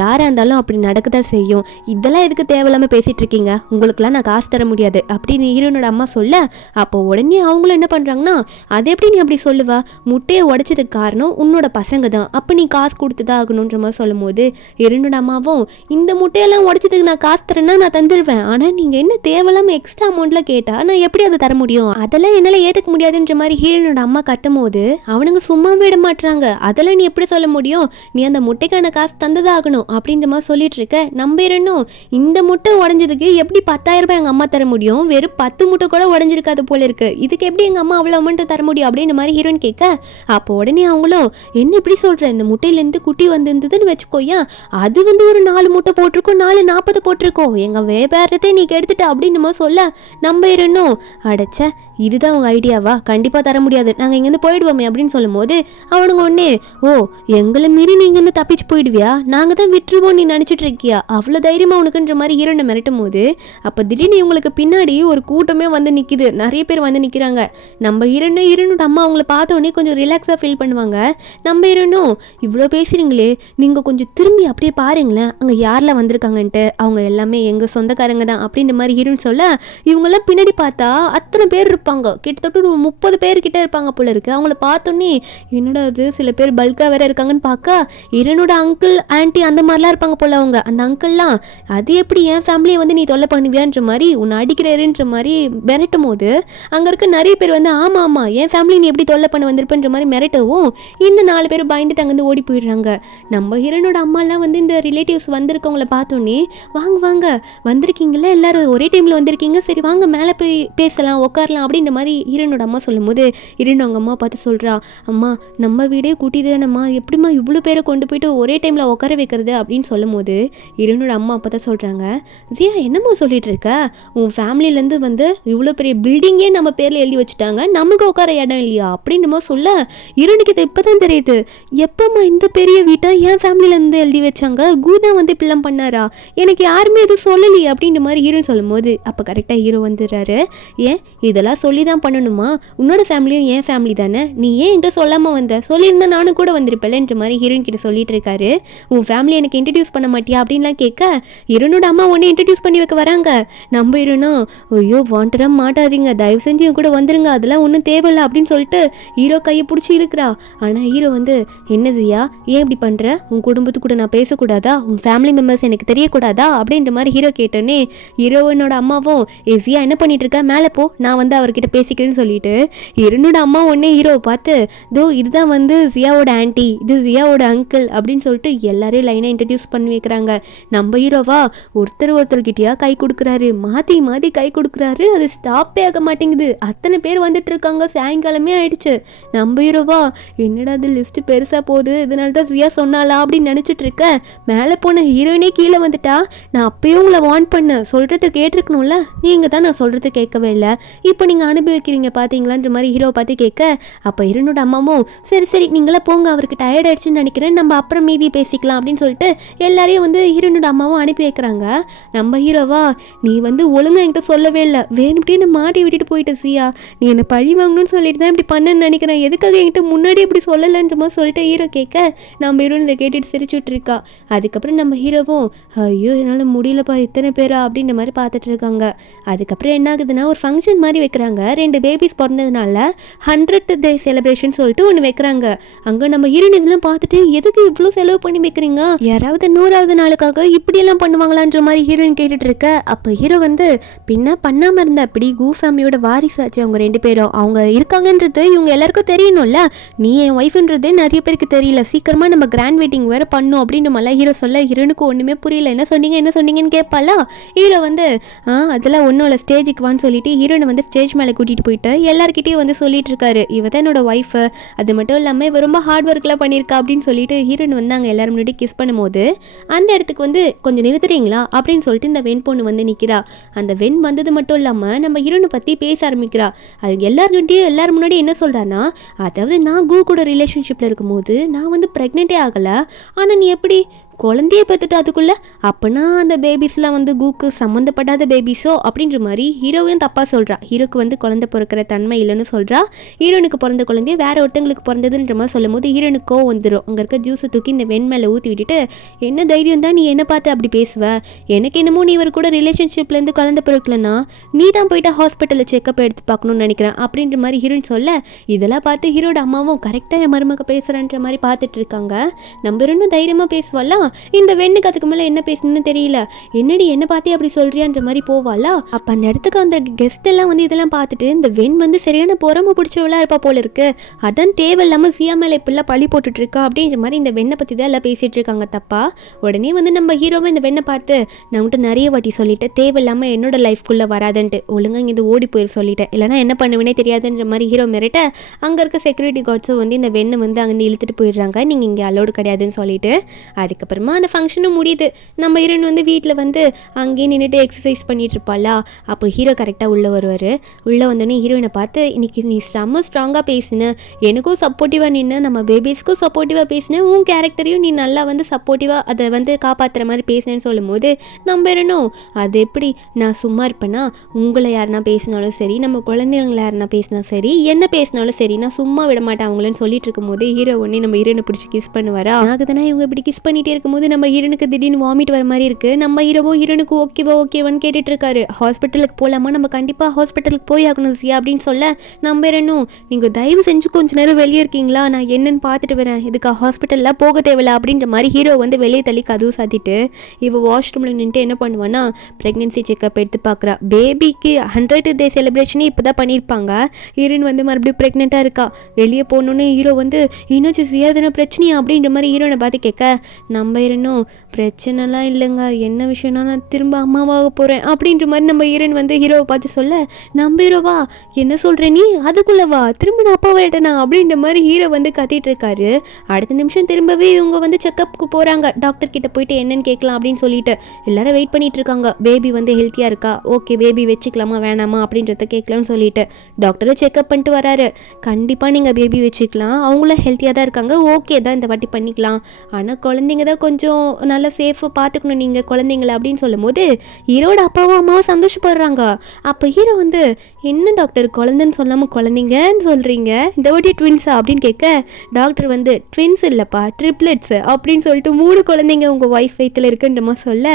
யாராக இருந்தாலும் அப்படி நடக்க தான் செய்யும், இதெல்லாம் எதுக்கு தேவையில்லாமல் பேசிகிட்டு இருக்கீங்க, உங்களுக்குலாம் நான் காசு தர முடியாது அப்படின்னு ஹீரோனோட அம்மா சொல்ல, அப்போ உடனே அவங்களும் என்ன பண்ணுறாங்கன்னா, அது எப்படி நீ அப்படி சொல்லுவா, முட்டையை உடைச்சதுக்கு காரணம் உன்னோட பசங்க தான், அப்போ நீ காசு கொடுத்து தான் ஆகணுன்ற மாதிரி சொல்லும் போது ஹீரோனோட அம்மாவும் இந்த முட்டையெல்லாம் உடைச்சதுக்கு நான் காசு தரேன்னா நான் தந்துடுவேன், ஆனால் நீங்கள் என்ன தேவையில்லாமல் எக்ஸ்ட்ரா அமௌண்ட்டில் கேட்டால் நான் எப்படி அதை தர முடியும், அதெல்லாம் என்னால் ஏற்றுக்க முடியாதுன்ற மாதிரி ஹீரோனோட அம்மா கத்தும் போது அவனுங்க சும்மா விட மாட்டுறாங்க, அதெல்லாம் நீ எப்படி சொல்ல முடியும், நீ அந்த முட்டைக்கான காசு தந்ததாகணும் அப்படின்ற மாதிரி சொல்லிட்டு இருக்க. நம்பிடணும் இந்த முட்டை உடஞ்சதுக்கு எப்படி 10,000 ரூபாய் எங்கள் அம்மா தர முடியும், வெறும் 10 முட்டை கூட உடஞ்சிருக்காது போல இருக்கு, இதுக்கு எப்படி எங்கள் அம்மா அவ்வளோ அமௌண்ட் தர முடியும் அப்படின்ற மாதிரி ஹீரோயின் கேட்க, அப்போ உடனே அவங்களும் என்ன இப்படி சொல்கிற, இந்த முட்டையிலேருந்து குட்டி வந்திருந்ததுன்னு வச்சுக்கோயா, அது வந்து ஒரு 4 முட்டை போட்டிருக்கோம், 440 போட்டிருக்கோம், எங்கள் வியாபாரத்தை நீ எடுத்துட்ட அப்படின்னு மாதிரி சொல்ல நம்பிடணும். அடைச்ச இதுதான் உங்கள் ஐடியாவா, கண்டிப்பாக தர முடியாது, நாங்கள் இங்கேருந்து போயிடுவோமே அப்படின்னு சொல்லும் போது அவனுங்க ஒன்னே ஓ எங்களை மீறி நீ இங்கேருந்து தப்பிச்சு போயிடுவியா, நாங்கள் தான் விட்டுருவோம் நீ நினச்சிட்டு இருக்கியா, அவ்வளோ தைரியமாக உனக்குன்ற மாதிரி ஹீரோனை மிரட்டும் போது அப்போ திடீர்னு இவங்களுக்கு பின்னாடி ஒரு கூட்டமே வந்து நிற்கிது, நிறைய பேர் வந்து நிற்கிறாங்க. நம்ம ஹீரோனோட அம்மா அவங்கள பார்த்தோன்னே கொஞ்சம் ரிலாக்ஸாக ஃபீல் பண்ணுவாங்க. நம்ம ஹீரோனும் இவ்வளோ பேசுகிறீங்களே நீங்கள் கொஞ்சம் திரும்பி அப்படியே பாருங்களேன் அங்கே யாரெல்லாம் வந்திருக்காங்கன்ட்டு, அவங்க எல்லாமே எங்கள் சொந்தக்காரங்க தான் அப்படின்ற மாதிரி ஹீரோன்னு சொல்ல, இவங்கெல்லாம் பின்னாடி பார்த்தா அத்தனை பேர் இருப்பாங்க, கிட்டத்தட்ட ஒரு 30 பேர்கிட்ட இருப்பாங்க போல இருக்கு. அவங்கள பார்த்தோன்னே என்னோட அது சில பேர் பல்காக வேற இருக்காங்கன்னு பார்க்க ஹீரோனோட அங்கிள் ஆன்ட்டி அந்த மாதிரிலாம் இருப்பாங்க போல, அவங்க அந்த அங்கிள்லாம் அது எப்படி என் ஃபேமிலியை வந்து நீ தொல்லை பண்ணுவியான்ற மாதிரி உன்னை அடிக்கிறேன்ற மாதிரி மிரட்டும் போது அங்கே இருக்க நிறைய பேர் வந்து ஆமாம் ஆமாம் என் ஃபேமிலி நீ எப்படி தொல்லை பண்ண வந்திருப்பன்ற மாதிரி மிரட்டவும் இந்த 4 பேர் பயந்துட்டு அங்கேருந்து ஓடி போயிடுறாங்க. நம்ம ஹீரோனோட அம்மாலாம் வந்து இந்த ரிலேட்டிவ்ஸ் வந்திருக்கவங்கள பார்த்தோன்னே வாங்க வாங்க வந்திருக்கீங்களா எல்லாரும் ஒரே டைமில் வந்திருக்கீங்க, சரி வாங்க மேலே போய் பேசலாம் உட்காரலாம் அப்படின்ற மாதிரி ஹீரோனோட அம்மா சொல்லும் போது ஹீரோன் அவங்க அம்மா பார்த்து சொல்கிறா, அம்மா நம்ம வீடே கூட்டிதானம்மா, எப்படிம்மா இவ்வளோ பேரை கொண்டு போயிட்டு ஒரே டைமில் உட்கார வைக்கிறது அப்படின்னு சொல்லும் போது ஹீரோனோட அம்மா அப்போ தான் சொல்கிறாங்க, ஜியா என்னம்மா சொல்லிட்டு இருக்க, உன் ஃபேமிலியிலேருந்து வந்து இவ்வளோ பெரிய பில்டிங்கே நம்ம பேரில் எழுதி வச்சுட்டாங்க, நமக்கு உட்கார இடம் இல்லையா அப்படின்றமா சொல்ல ஹீரோனுக்கு இதை இப்போ தான் தெரியுது, எப்போம்மா இந்த பெரிய வீட்டை என் ஃபேமிலியிலேருந்து எழுதி வச்சாங்க, கூதான் வந்து இப்படிலாம் பண்ணாரா, எனக்கு யாருமே எதுவும் சொல்லலையே அப்படின்ற மாதிரி ஹீரோன்னு சொல்லும் போது அப்போ கரெக்டாக ஹீரோ வந்துடுறாரு. ஏன் இதெல்லாம் சொல்லி தான் பண்ணணுமா, உன்னோட ஃபேமிலியும் என் ஃபேமிலி தானே, நீ ஏன் என்கிட்ட சொல்லாமல் வந்த, சொல்லியிருந்தா நானும் கூட வந்திருப்பேன்ன்ற மாதிரி ஹீரோயின் கிட்ட சொல்லிட்டு இருக்காரு. உன் ஃபேமிலி எனக்கு இன்ட்ரடியூஸ் பண்ண மாட்டியா அப்படின்லாம் கேட்க ஹீரோனோட அம்மா ஒன்று இன்ட்ரடியூஸ் பண்ணி வைக்க வராங்க. நம்ம ஹீரோனா ஐயோ வாண்டடாக மாட்டாதீங்க, தயவு செஞ்சு என் கூட வந்துருங்க, அதெல்லாம் ஒன்றும் தேவையில்லை அப்படின்னு சொல்லிட்டு ஹீரோ கையை பிடிச்சி இழுக்கிறா. ஆனால் ஹீரோ வந்து என்ன ஜியா ஏன் இப்படி பண்ணுற, உன் குடும்பத்து கூட நான் பேசக்கூடாதா, உன் ஃபேமிலி மெம்பர்ஸ் எனக்கு தெரியக்கூடாதா அப்படின்ற மாதிரி ஹீரோ கேட்டோன்னே ஹீரோயினோட அம்மாவும் ஜியா என்ன பண்ணிட்டு இருக்க, மேலே போ, நான் வந்து அவர் அவர்கிட்ட பேசிக்கிறேன்னு சொல்லிட்டு ஹீரோனோட அம்மா உடனே ஹீரோவை பார்த்து இதுதான் வந்து ஜியாவோட ஆன்ட்டி, இது ஜியாவோட அங்கிள் அப்படின்னு சொல்லிட்டு எல்லாரையும் லைனாக இன்ட்ரடியூஸ் பண்ணி வைக்கிறாங்க. நம்ம ஹீரோவா ஒருத்தர்கிட்டயா கை கொடுக்குறாரு, மாற்றி மாற்றி கை கொடுக்குறாரு, அது ஸ்டாப்பே ஆக மாட்டேங்குது. அத்தனை பேர் வந்துட்டு இருக்காங்க, சாயங்காலமே ஆயிடுச்சு. நம்ம ஹீரோவா என்னடா அது லிஸ்ட் பெருசாக போகுது, இதனால தான் ஜியா சொன்னாலா அப்படின்னு நினச்சிட்டு இருக்க. மேலே போன ஹீரோயினே கீழே வந்துட்டா. நான் அப்பயே உங்களை வார்ன் பண்ணேன், சொல்கிறது கேட்டிருக்கணும்ல, நீங்கள் தான் நான் சொல்கிறது கேட்கவே இல்லை, இப்போ நீங்கள் அனுபவிக்கிறீங்க பார்த்தீங்களான்ற மாதிரி ஹீரோவை பார்த்து கேட்க, அப்போ ஹீரோனோட அம்மாவும் சரி சரி நீங்களே போங்க, அவருக்கு டயர்ட் ஆயிடுச்சுன்னு நினைக்கிறேன், நம்ம அப்புறம் மீதி பேசிக்கலாம் அப்படின்னு சொல்லிட்டு எல்லாரையும் வந்து ஹீரோனோட அம்மாவும் அனுப்பி வைக்கிறாங்க. நம்ம ஹீரோவா நீ வந்து ஒழுங்காக என்கிட்ட சொல்லவே இல்லை, வேணும்ட்டே மாட்டி விட்டுட்டு போயிட்டு சியா, நீ என்னை பழி வாங்கணும்னு சொல்லிட்டு தான் இப்படி பண்ணேன்னு நினைக்கிறேன், எதுக்காக என்கிட்ட முன்னாடி இப்படி சொல்லலைன்ற மாதிரி சொல்லிட்டு ஹீரோ கேட்க, நம்ம ஹீரோயின் இதை கேட்டுட்டு சிரிச்சுட்டு இருக்கா. அதுக்கப்புறம் நம்ம ஹீரோவும் ஐயோ என்னால் முடியலப்பா இத்தனை பேரா அப்படின்ற மாதிரி பார்த்துட்டு இருக்காங்க. அதுக்கப்புறம் என்ன ஆகுதுன்னா ஒரு ஃபங்க்ஷன் மாதிரி வைக்கிறாங்க. 2 பேபிஸ் பிறந்ததுனால 100th டே செலிப்ரேஷன் சொல்லிட்டு ஒன்று வைக்கிறாங்க. அங்கே நம்ம ஹீரோயின் இதெல்லாம் பார்த்துட்டு எதுக்கு இவ்வளோ செலவு பண்ணி வைக்கிறீங்க, யாராவது 100வது நாளுக்காக இப்படியெல்லாம் பண்ணுவாங்களான்ற மாதிரி ஹீரோயின் கேட்டுட்டு இருக்க. அப்போ ஹீரோ வந்து பின்ன பண்ணாமல் இருந்தா அப்படி கூ ஃபேமிலியோட வாரிசு ஆச்சு அவங்க 2 பேரும், அவங்க இருக்காங்கன்றது இவங்க எல்லாருக்கும் தெரியணும்ல, நீ என் ஒய்ஃப்ன்றது நிறைய பேருக்கு தெரியல, சீக்கிரமாக நம்ம கிராண்ட் வெட்டிங் வேறு பண்ணும் அப்படின்ற மாதிரிலாம் ஹீரோ சொல்ல ஹீரோனுக்கு ஒன்றுமே புரியல, என்ன சொன்னீங்கன்னு கேட்பாளா. ஹீரோ வந்து அதெல்லாம் ஒன்றும் இல்லை ஸ்டேஜுக்கு வான்னு சொல்லிட்டு ஹீரோனை வந்து ஸ்டேஜ் மேலே கூட்டிகிட்டு போயிட்டு எல்லாருக்கிட்டையும் வந்து சொல்லிட்டு இருக்காரு, இவ தான் என்னோட ஒய்ஃபு, அது மட்டும் இல்லாமல் இவ ரொம்ப ஹார்ட் ஒர்க்லாம் பண்ணியிருக்கா அப்படின்னு சொல்லிட்டு ஹீரோயின் வந்து அங்கே எல்லாரும் முன்னாடி கிஸ் பண்ணும்போது அந்த இடத்துக்கு வந்து கொஞ்சம் நிறுத்துறீங்களா அப்படின்னு சொல்லிட்டு இந்த வெண் பொண்ணு வந்து நிற்கிறா. அந்த வெண் வந்தது மட்டும் இல்லாமல் நம்ம ஹீரோனை பற்றி பேச ஆரம்பிக்கிறா. அது எல்லாரும் முன்னாடி என்ன சொல்கிறான்னா, அதாவது நான் கூ கூட ரிலேஷன்ஷிப்பில் இருக்கும்போது நான் வந்து ப்ரெக்னென்ட்டே ஆகலை, ஆனால் நீ எப்படி குழந்தைய பார்த்துட்டு அதுக்குள்ளே அப்போனா அந்த பேபிஸ்லாம் வந்து கூக்கு சம்மந்தப்படாத பேபிஸோ அப்படின்ற மாதிரி ஹீரோவையும் தப்பாக சொல்கிறா. ஹீரோக்கு வந்து குழந்தை பிறக்கிற தன்மை இல்லைன்னு சொல்கிறா. ஹீரோனுக்கு பிறந்த குழந்தைய வேற ஒருத்தங்களுக்கு பிறந்ததுன்ற மாதிரி சொல்லும் போது ஹீரோனுக்கோ வந்துடும். அங்கே இருக்க ஜூஸை தூக்கி இந்த வெண் மேலே ஊற்றி விட்டுட்டு, என்ன தைரியம் தான் நீ என்ன பார்த்து அப்படி பேசுவ, எனக்கு என்னமோ நீ இவர் கூட ரிலேஷன்ஷிப்லேருந்து குழந்தை பிறக்கலன்னா நீ தான் போயிட்டு ஹாஸ்பிட்டலில் செக்அப் எடுத்து பார்க்கணும்னு நினைக்கிறேன் அப்படின்ற மாதிரி ஹீரோயின் சொல்ல, இதெல்லாம் பார்த்து ஹீரோட அம்மாவும் கரெக்டாக என் மருமக பேசுகிறன்ற மாதிரி பார்த்துட்டு இருக்காங்க. நம்ம இன்னும் தைரியமாக பேசுவாளா, இந்த வெண்ணுக்கு அதுக்கு மேலே என்ன பேசணும்னு தெரியல, என்னடி என்ன பார்த்தே அப்படி சொல்றியான்ற மாதிரி போவாளா. அப்போ அந்த இடத்துக்கு அந்த கெஸ்ட் எல்லாம் வந்து இதெல்லாம் பார்த்துட்டு இந்த வெண் வந்து சரியான பொறாம பிடிச்சவளா இருப்பா போல இருக்கு, அதான் தேவையில்லாமல் சியா மேலே இப்பெல்லாம் பழி போட்டுட்டு இருக்கா அப்படின்ற மாதிரி இந்த வெண்ணை பற்றி தான் எல்லாம் பேசிட்டு இருக்காங்க தப்பா. உடனே வந்து நம்ம ஹீரோவை இந்த வெண்ணை பார்த்து, நான் மட்டும் நிறைய வாட்டி சொல்லிட்டேன் தேவையில்லாமல் என்னோட லைஃப்குள்ளே வராதுன்ட்டு, ஒழுங்காக இங்கே ஓடி போயிரு சொல்லிட்டேன், இல்லைனா என்ன பண்ணுவேனே தெரியாதுன்ற மாதிரி ஹீரோ மிரட்ட, அங்கே இருக்க செக்யூரிட்டி கார்ட்ஸும் வந்து இந்த வெண்ணை வந்து அங்கேருந்து இழுத்துட்டு போயிடுறாங்க, நீங்கள் இங்கே அலோடு கிடையாதுன்னு சொல்லிட்டு. அதுக்கப்புறமா அந்த ஃபங்க்ஷனும் முடியுது. நம்ம ஹீரோயின் வந்து வீட்டில் வந்து அங்கேயே நின்றுட்டு எக்ஸசைஸ் பண்ணிட்டு இருப்பாளா. அப்போ ஹீரோ கரெக்டாக உள்ளே வருவார். உள்ளே வந்தோடனே ஹீரோயினை பார்த்து, இன்னைக்கு நீ செம்ம ஸ்ட்ராங்காக பேசின, எனக்கும் சப்போர்ட்டிவாக நின்று நம்ம பேபிஸ்க்கும் சப்போர்ட்டிவாக பேசினேன், உன் கேரக்டரையும் நீ நல்லா வந்து சப்போர்ட்டிவாக அதை வந்து காப்பாற்றுற மாதிரி பேசினேன்னு சொல்லும்போது நம்ம ஹீரோனும், அது எப்படி நான் சும்மா இருப்பேன்னா, உங்களை யாருன்னா பேசினாலும் சரி, நம்ம குழந்தைங்களை யாருன்னா பேசினா சரி, என்ன பேசினாலும் சரி, நான் சும்மா விட மாட்டேன் அவங்களன்னு சொல்லிட்டு இருக்கும்போது ஹீரோ உடனே நம்ம ஹீரோனை பிடிச்சி கிஸ் பண்ணுவாரா. ஆகுதுன்னா இவங்க இப்படி கிஸ் பண்ணிகிட்டே இருக்கும்போது நம்ம ஹீரோனுக்கு திடீர்னு வாமிட் வர மாதிரி இருக்குது. நம்ம ஹீரோனுக்கு ஓகேவான்னு கேட்டுட்டு இருக்காரு. ஹாஸ்பிட்டலுக்கு போகலாமா, நம்ம கண்டிப்பாக ஹாஸ்பிட்டலுக்கு போய் ஆகணும் சியா அப்படின்னு சொல்ல, நம்ம ஹீரோனும், நீங்கள் தயவு செஞ்சு கொஞ்சம் நேரம் வெளியே இருக்கீங்களா, நான் என்னன்னு பார்த்துட்டு வரேன், இதுக்கு ஹாஸ்பிட்டலில் போக தேவையில்ல அப்படின்ற மாதிரி ஹீரோ வந்து வெளியே தள்ளி கதவு சாத்திட்டு இவ வாஷ்ரூமில் நின்றுட்டு என்ன பண்ணுவான்னா ப்ரெக்னென்சி செக்அப் எடுத்து பார்க்குறா. பேபிக்கு 100th டே செலிப்ரேஷனே இப்போ தான் பண்ணியிருப்பாங்க. ஹீரோயின் வந்து மறுபடியும் ப்ரெக்னெண்ட்டாக இருக்கா. வெளியே போகணுன்னு ஹீரோ வந்து என்னாச்சு சியா எதனா பிரச்சனையா அப்படின்ற மாதிரி ஹீரோனை பார்த்து கேட்க, நம்ம ஹீரோனும் பிரச்சனைலாம் இல்லைங்க, என்ன விஷயம்னா நான் திரும்ப அம்மாவாக போகிறேன் அப்படின்ற மாதிரி நம்ம ஹீரோயின் வந்து ஹீரோவை பார்த்து சொல்ல, நம்ம ஹீரோவா என்ன சொல்கிற நீ, அதுக்குள்ளவா திரும்ப நான் அப்பாவாயிட்டேனா அப்படின்ற மாதிரி ஹீரோ வந்து கத்திட்டு இருக்காரு. அடுத்த நிமிஷம் திரும்பவே இவங்க வந்து செக்கப்புக்கு போகிறாங்க. டாக்டர் கிட்ட போயிட்டு என்னன்னு கேட்கலாம் அப்படின்னு சொல்லிட்டு எல்லாரும் வெயிட் பண்ணிட்டு இருக்காங்க. பேபி வந்து ஹெல்த்தியாக இருக்கா, ஓகே பேபி வச்சுக்கலாமா வேணாமா அப்படின்றத கேட்கலாம்னு சொல்லிட்டு டாக்டரும் செக்அப் பண்ணிட்டு வராரு. கண்டிப்பாக நீங்கள் பேபி வச்சுக்கலாம், அவங்களும் ஹெல்த்தியாக தான் இருக்காங்க, ஓகே தான் இந்த வாட்டி பண்ணிக்கலாம், ஆனால் குழந்தைங்க தான் கொஞ்சம் நல்லா சேஃபாக பார்த்துக்கணும் நீங்கள் குழந்தைங்கள அப்படின்னு சொல்லும் போது ஹீரோட அப்பாவும் அம்மாவும் சந்தோஷப்படுறாங்க. அப்போ ஹீரோ வந்து, என்ன டாக்டர் குழந்தைன்னு சொல்லாமல் குழந்தைங்கன்னு சொல்கிறீங்க, இந்த வாட்டி ட்வின்ஸா அப்படின்னு கேட்க, டாக்டர் வந்து ட்வின்ஸ் இல்லைப்பா ட்ரிப்ளெட்ஸு அப்படின்னு சொல்லிட்டு 3 குழந்தைங்க உங்கள் ஒய்ஃப் வயிற்றில் இருக்குன்றமா சொல்ல